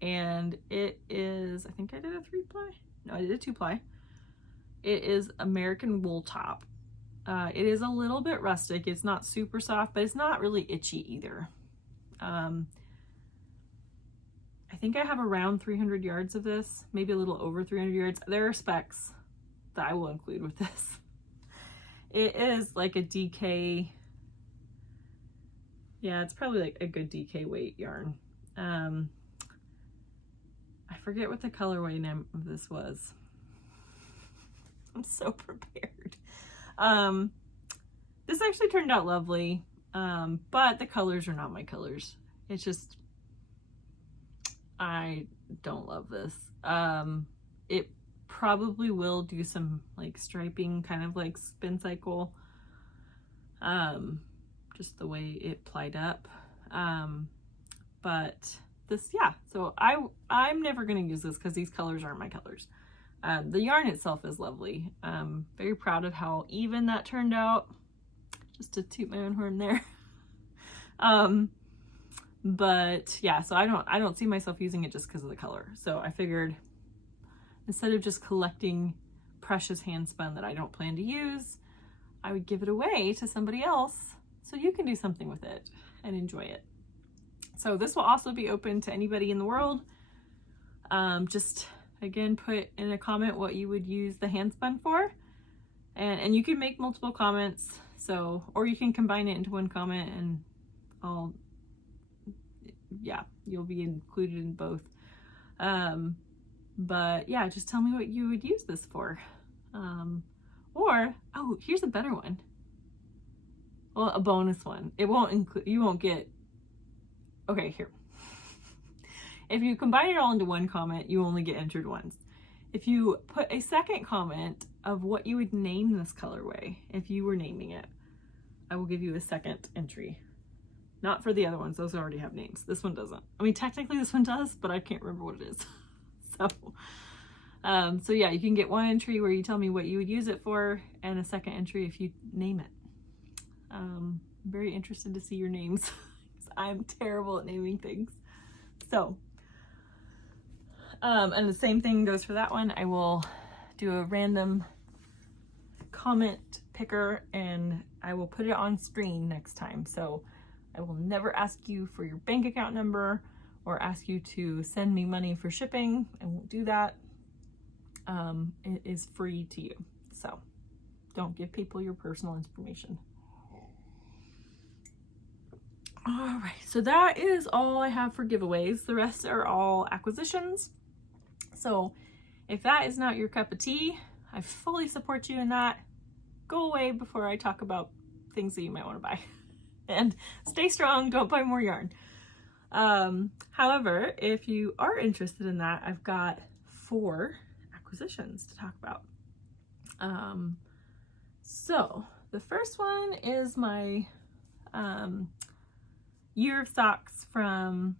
and it is, I think I did a 3-ply. No, I did a 2-ply. It is American Wool Top. It is a little bit rustic. It's not super soft, but it's not really itchy either. I think I have around 300 yards of this, maybe a little over 300 yards. There are specs that I will include with this. It is like a DK. Yeah, it's probably like a good DK weight yarn. forget what the colorway name of this was. I'm so prepared. This actually turned out lovely, but the colors are not my colors. It's just, I don't love this. It probably will do some like striping, kind of like spin cycle, just the way it plied up. But this, yeah, so I'm never going to use this because these colors aren't my colors. The yarn itself is lovely. Very proud of how even that turned out, just to toot my own horn there. But yeah, so I don't see myself using it just because of the color. So I figured instead of just collecting precious hand spun that I don't plan to use, I would give it away to somebody else so you can do something with it and enjoy it. So this will also be open to anybody in the world. Just again, put in a comment what you would use the hand spun for, and you can make multiple comments. So, or you can combine it into one comment, and you'll be included in both. But yeah, just tell me what you would use this for. Or, oh, here's a better one. Well, a bonus one. It won't include, you won't get, okay, here. If you combine it all into one comment, you only get entered once. If you put a second comment of what you would name this colorway, if you were naming it, I will give you a second entry. Not for the other ones, those already have names. This one doesn't. I mean, technically this one does, but I can't remember what it is. So yeah, you can get one entry where you tell me what you would use it for, and a second entry if you name it. I'm very interested to see your names, because I'm terrible at naming things. So, and the same thing goes for that one. I will do a random comment picker, and I will put it on screen next time. So I will never ask you for your bank account number or ask you to send me money for shipping. I won't do that. It is free to you. So don't give people your personal information. All right, so that is all I have for giveaways. The rest are all acquisitions. So if that is not your cup of tea, I fully support you in that. Go away before I talk about things that you might want to buy. And stay strong, don't buy more yarn. However, if you are interested in that, I've got 4 acquisitions to talk about. So the first one is my year of socks from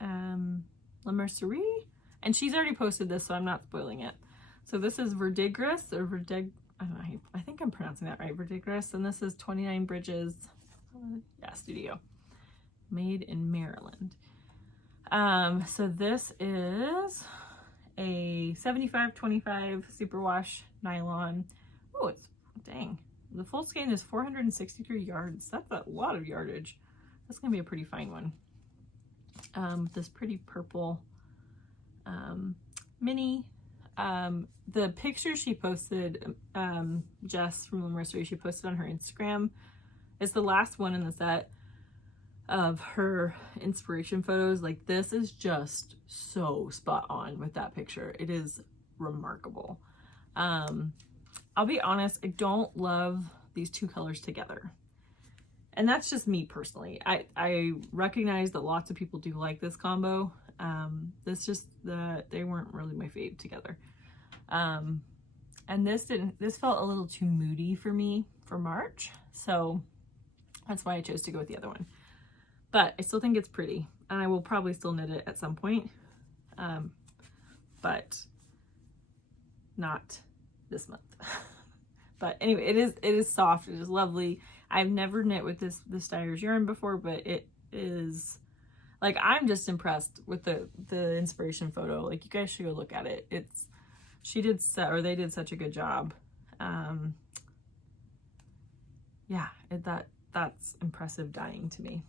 La Mercerie, and she's already posted this, so I'm not spoiling it. So this is Verdigris, or I don't know, I think I'm pronouncing that right, Verdigris, and this is 29 Bridges, studio, made in Maryland. So this is a 75-25 superwash nylon. Oh, it's, dang, the full skein is 463 yards. That's a lot of yardage. That's gonna be a pretty fine one. This pretty purple mini. The picture she posted, Jess from La Mercerie, she posted on her Instagram, is the last one in the set of her inspiration photos. Like, this is just so spot on with that picture. It is remarkable. I'll be honest, I don't love these 2 colors together. And that's just me personally. I recognize that lots of people do like this combo. They weren't really my fave together. And this felt a little too moody for me for March. So that's why I chose to go with the other one. But I still think it's pretty, and I will probably still knit it at some point. But not this month. But anyway, it is soft, it is lovely. I've never knit with this dyer's yarn before, but it is, like, I'm just impressed with the inspiration photo. Like, you guys should go look at it. They did such a good job. Yeah, that's impressive dyeing to me.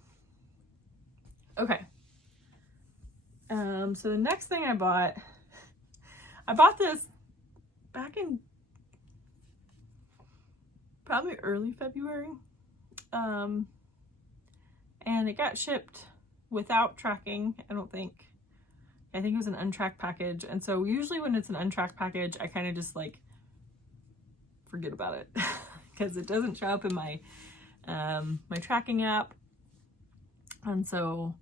Okay. So the next thing I bought this back in probably early February. And it got shipped without tracking, I don't think. I think it was an untracked package. And so usually when it's an untracked package, I kind of just like forget about it because it doesn't show up in my my tracking app. And so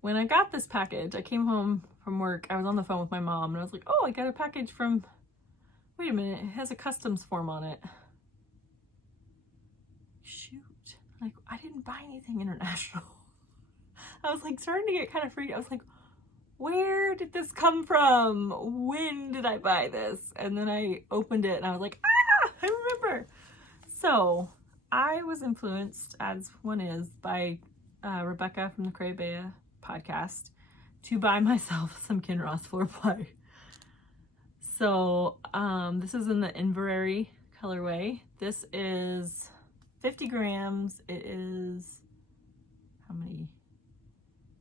when I got this package, I came home from work, I was on the phone with my mom and I was like, oh, I got a package from, wait a minute, it has a customs form on it. Shoot, like I didn't buy anything international. I was like starting to get kind of freaked. I was like, where did this come from? When did I buy this? And then I opened it and I was like, ah, I remember. So I was influenced, as one is, by Rebecca from the Cray podcast to buy myself some Kinross floor ply. So this is in the Inverary colorway. This is 50 grams. It is, how many?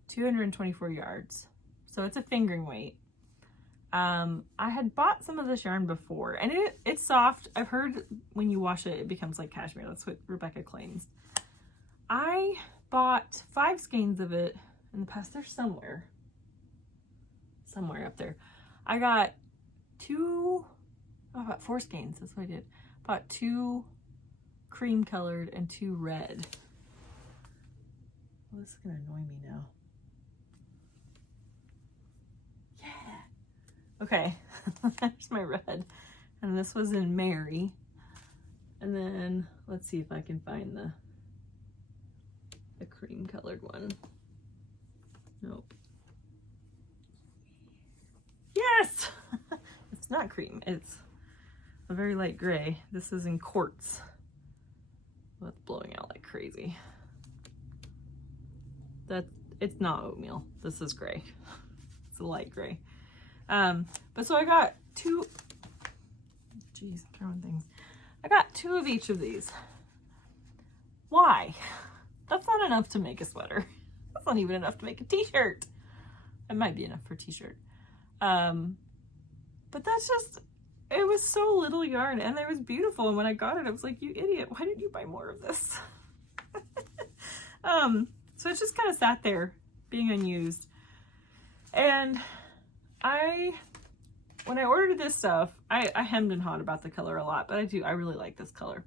224 yards. So it's a fingering weight. I had bought some of this yarn before and it's soft. I've heard when you wash it, it becomes like cashmere. That's what Rebecca claims. I bought 5 skeins of it in the past. They're somewhere up there. I got about 4 skeins. That's what I did. Bought 2 cream colored and 2 red. Well, this is gonna annoy me now. Yeah. Okay, there's my red. And this was in Mary. And then let's see if I can find the cream colored one. Nope. Yes! It's not cream, it's a very light gray. This is in quartz. Well, it's blowing out like crazy. It's not oatmeal. This is gray. It's a light gray. But so I got 2, geez, I'm throwing things. I got 2 of each of these. Why? That's not enough to make a sweater. That's not even enough to make a t-shirt. It might be enough for a t-shirt. But that's just, it was so little yarn and it was beautiful. And when I got it, I was like, you idiot, why didn't you buy more of this? So it just kind of sat there being unused. And when I ordered this stuff, I hemmed and hawed about the color a lot, but I really like this color.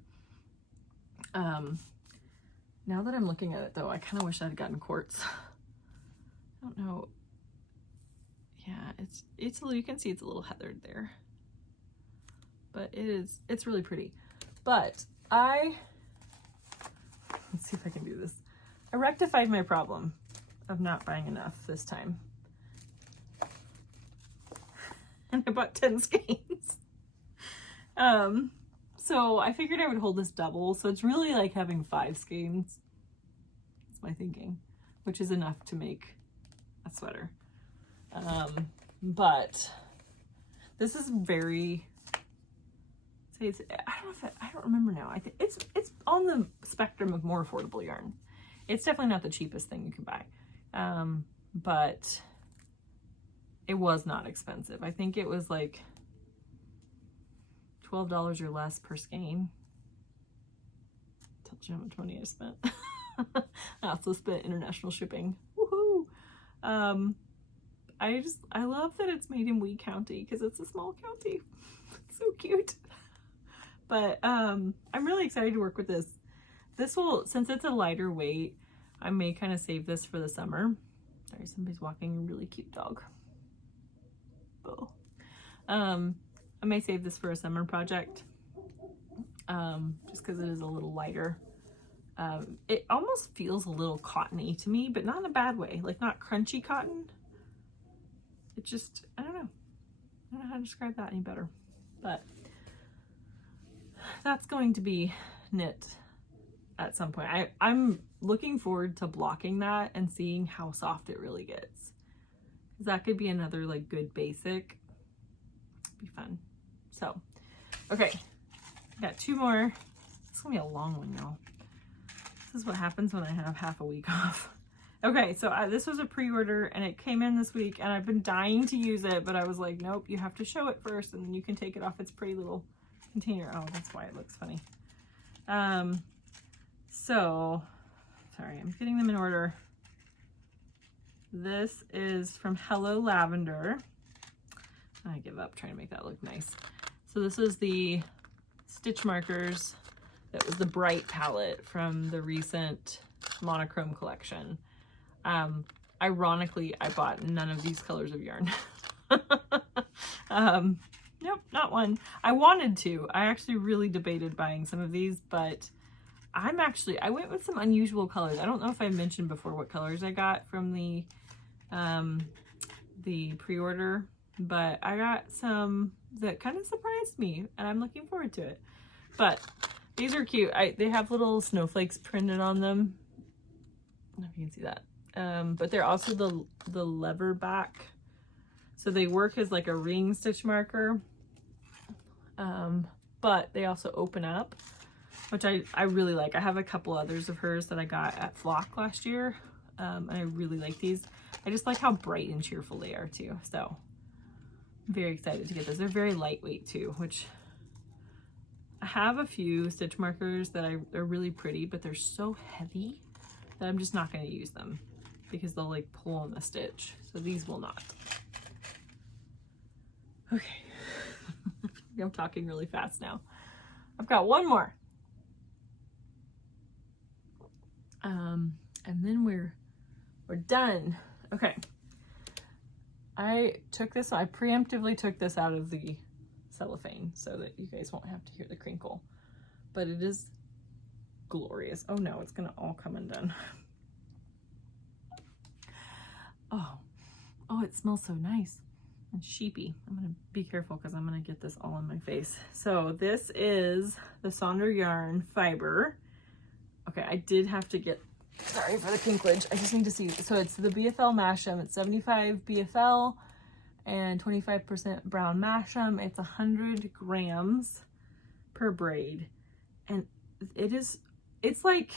Now that I'm looking at it though, I kind of wish I'd gotten quartz. I don't know. Yeah, it's you can see it's a little heathered there, but it's really pretty. But let's see if I can do this. I rectified my problem of not buying enough this time. And I bought 10 skeins. So I figured I would hold this double. So it's really like having 5 skeins. That's my thinking, which is enough to make a sweater. But this is very, I don't remember now. I think it's on the spectrum of more affordable yarn. It's definitely not the cheapest thing you can buy. But it was not expensive. I think it was like $12 or less per skein. Tells you how much money I spent. I also spent international shipping. Woohoo! I love that it's made in Wee County because it's a small county. It's so cute. But I'm really excited to work with this. This will, since it's a lighter weight, I may kind of save this for the summer. Sorry, somebody's walking a really cute dog. Oh. I may save this for a summer project. Just because it is a little lighter. It almost feels a little cottony to me, but not in a bad way. Like not crunchy cotton. It just, I don't know how to describe that any better. But that's going to be knit at some point. I'm looking forward to blocking that and seeing how soft it really gets. Because that could be another like good basic. Be fun. So, okay. Got 2 more. It's gonna be a long one, y'all. This is what happens when I have half a week off. Okay, so this was a pre-order and it came in this week and I've been dying to use it, but I was like, nope, you have to show it first and then you can take it off its pretty little container. Oh, that's why it looks funny. So, sorry, I'm getting them in order. This is from Hello Lavender. I give up trying to make that look nice. So this is the stitch markers. That was the Bright palette from the recent monochrome collection. Ironically, I bought none of these colors of yarn. Nope, not one. I wanted to. I actually really debated buying some of these, but I went with some unusual colors. I don't know if I mentioned before what colors I got from the pre-order, but I got some that kind of surprised me, and I'm looking forward to it. But these are cute. They have little snowflakes printed on them. I don't know if you can see that. But they're also the lever back. So they work as like a ring stitch marker. But they also open up, which I really like. I have a couple others of hers that I got at Flock last year. And I really like these. I just like how bright and cheerful they are too. So I'm very excited to get those. They're very lightweight too, which I have a few stitch markers that are really pretty, but they're so heavy that I'm just not going to use them because they'll like pull on the stitch. So these will not. Okay. I'm talking really fast now. I've got one more. And then we're done. Okay. I preemptively took this out of the cellophane so that you guys won't have to hear the crinkle, but it is glorious. Oh no, it's gonna all come undone. Oh, it smells so nice and sheepy. I'm gonna be careful because I'm gonna get this all in my face. So this is the Sonder yarn fiber. Okay, I did have to get, sorry for the kinklage. I just need to see. So it's the BFL Masham. It's 75 BFL and 25% brown Masham. It's 100 grams per braid. And it's like,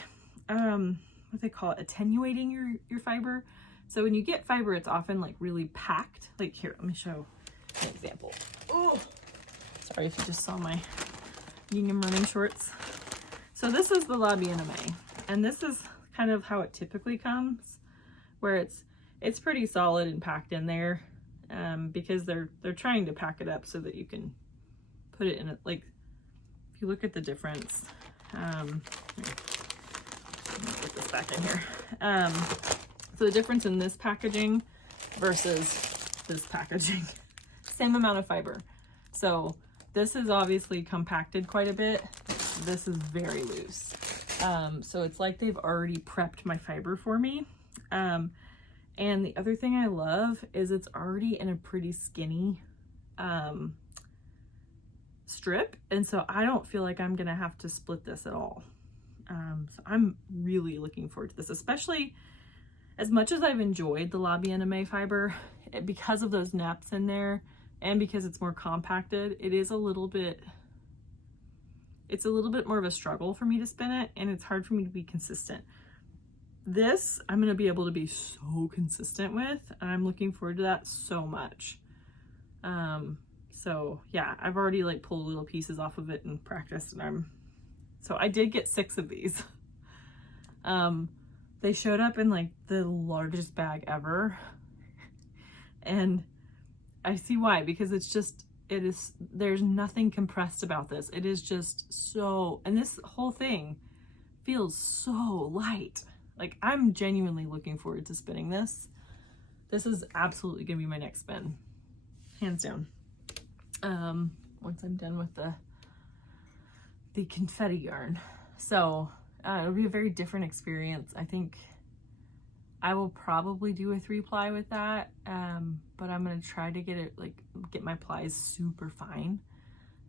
what they call it, attenuating your fiber. So when you get fiber, it's often like really packed. Like here, let me show an example. Oh, sorry if you just saw my gingham running shorts. So this is the La Bien-Aimée, and this is kind of how it typically comes, where it's pretty solid and packed in there, because they're trying to pack it up so that you can put it in it. Like if you look at the difference, let me put this back in here. So the difference in this packaging versus this packaging, same amount of fiber. So this is obviously compacted quite a bit. This is very loose. So it's like they've already prepped my fiber for me. And the other thing I love is it's already in a pretty skinny strip. And so I don't feel like I'm gonna have to split this at all. So I'm really looking forward to this, especially as much as I've enjoyed the La Bien-Aimée fiber, because of those naps in there and because it's more compacted, it's a little bit more of a struggle for me to spin it, and it's hard for me to be consistent. This I'm going to be able to be so consistent with, and I'm looking forward to that so much. So yeah, I've already like pulled little pieces off of it and practiced, and so I did get 6 of these. They showed up in like the largest bag ever, and I see why, because there's nothing compressed about this. It is just so, and this whole thing feels so light. Like I'm genuinely looking forward to spinning this. This is absolutely gonna be my next spin, hands down. Once I'm done with the confetti yarn. So it'll be a very different experience. I think I will probably do a 3-ply with that, but I'm gonna try to get my plies super fine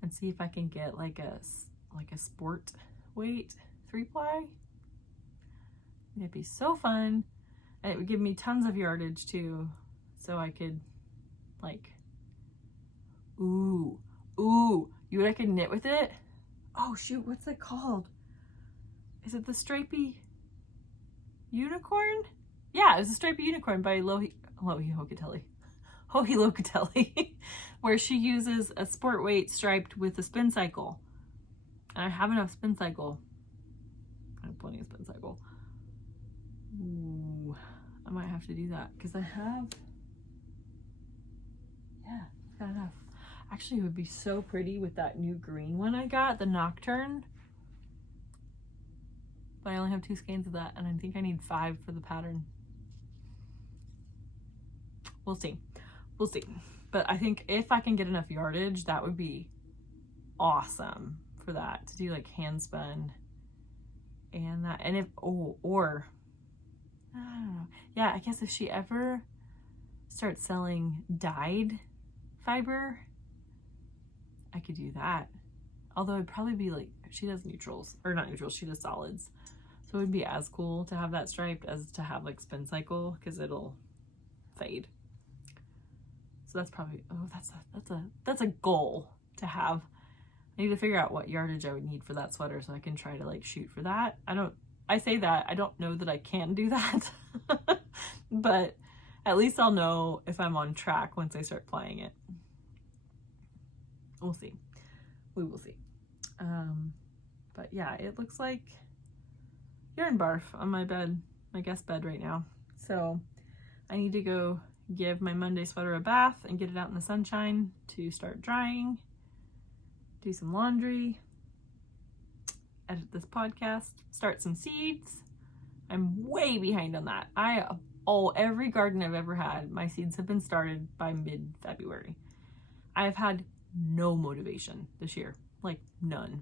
and see if I can get like a sport weight 3-ply. It'd be so fun, and it would give me tons of yardage too, so I could like, ooh, you know what I could knit with it? Oh shoot, what's it called? Is it the Stripey Unicorn? Yeah, it was the Stripey Unicorn by Lohi Locatelli, where she uses a sport weight striped with a spin cycle. And I have enough spin cycle. I have plenty of spin cycle. Ooh, I might have to do that because I have, yeah, got enough. Actually, it would be so pretty with that new green one I got, the Nocturne. But I only have 2 skeins of that, and I think I need 5 for the pattern. We'll see. We'll see. But I think if I can get enough yardage, that would be awesome for that, to do like hand spun and that. And if, or I don't know. Yeah, I guess if she ever starts selling dyed fiber, I could do that. Although it'd probably be like, she does neutrals, or not neutrals, she does solids. So it wouldn't be as cool to have that striped as to have like spin cycle, because it'll fade. So that's probably, oh, that's a goal to have. I need to figure out what yardage I would need for that sweater so I can try to like shoot for that. I say that, I don't know that I can do that, but at least I'll know if I'm on track once I start playing it. We'll see. We will see. But yeah, it looks like urine barf on my bed, my guest bed right now. So I need to go give my Monday sweater a bath and get it out in the sunshine to start drying, do some laundry, edit this podcast, start some seeds. I'm way behind on that. Every garden I've ever had, my seeds have been started by mid-February. I've had no motivation this year, like none.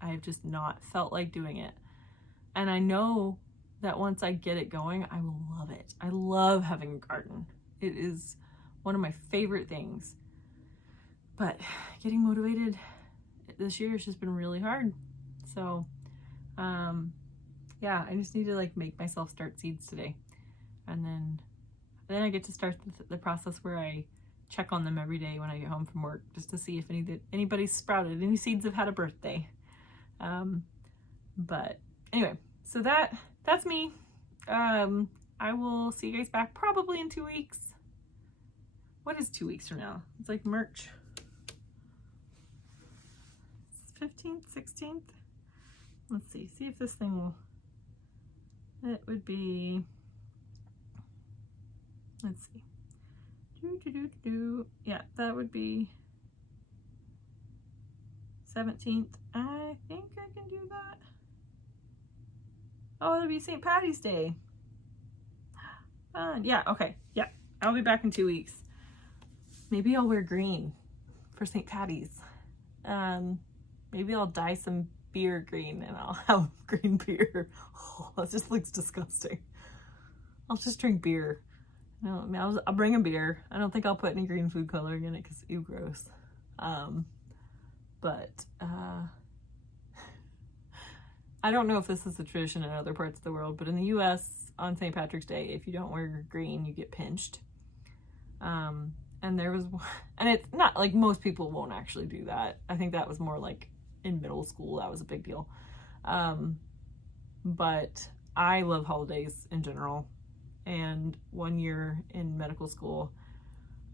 I have just not felt like doing it. And I know that once I get it going, I will love it. I love having a garden. It is one of my favorite things. But getting motivated this year has just been really hard. So, yeah, I just need to like make myself start seeds today. And then I get to start the process where I check on them every day when I get home from work, just to see if anybody's sprouted, any seeds have had a birthday. But anyway, so that's me. I will see you guys back probably in 2 weeks. What is 2 weeks from now? It's like March 15th, 16th. Let's see if this thing will, it would be, let's see. Yeah, that would be 17th. I think I can do that. Oh, it'll be St. Patty's Day. Yeah, okay. Yeah, I'll be back in 2 weeks. Maybe I'll wear green for St. Patty's. Maybe I'll dye some beer green and I'll have green beer. Oh, that just looks disgusting. I'll just drink beer. No, I mean, I'll bring a beer. I don't think I'll put any green food coloring in it because ew, gross. But I don't know if this is a tradition in other parts of the world, but in the US on St. Patrick's Day, if you don't wear green, you get pinched. And there was, and it's not like most people won't actually do that. I think that was more like in middle school, that was a big deal. But I love holidays in general. And one year in medical school,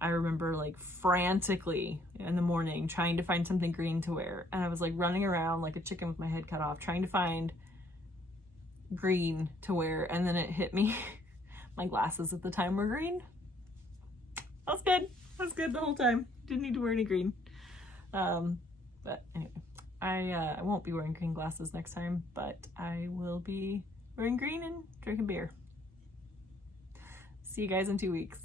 I remember like frantically in the morning trying to find something green to wear. And I was like running around like a chicken with my head cut off, trying to find green to wear. And then it hit me. My glasses at the time were green. That was good. That was good the whole time. Didn't need to wear any green. But anyway, I won't be wearing green glasses next time, but I will be wearing green and drinking beer. See you guys in 2 weeks.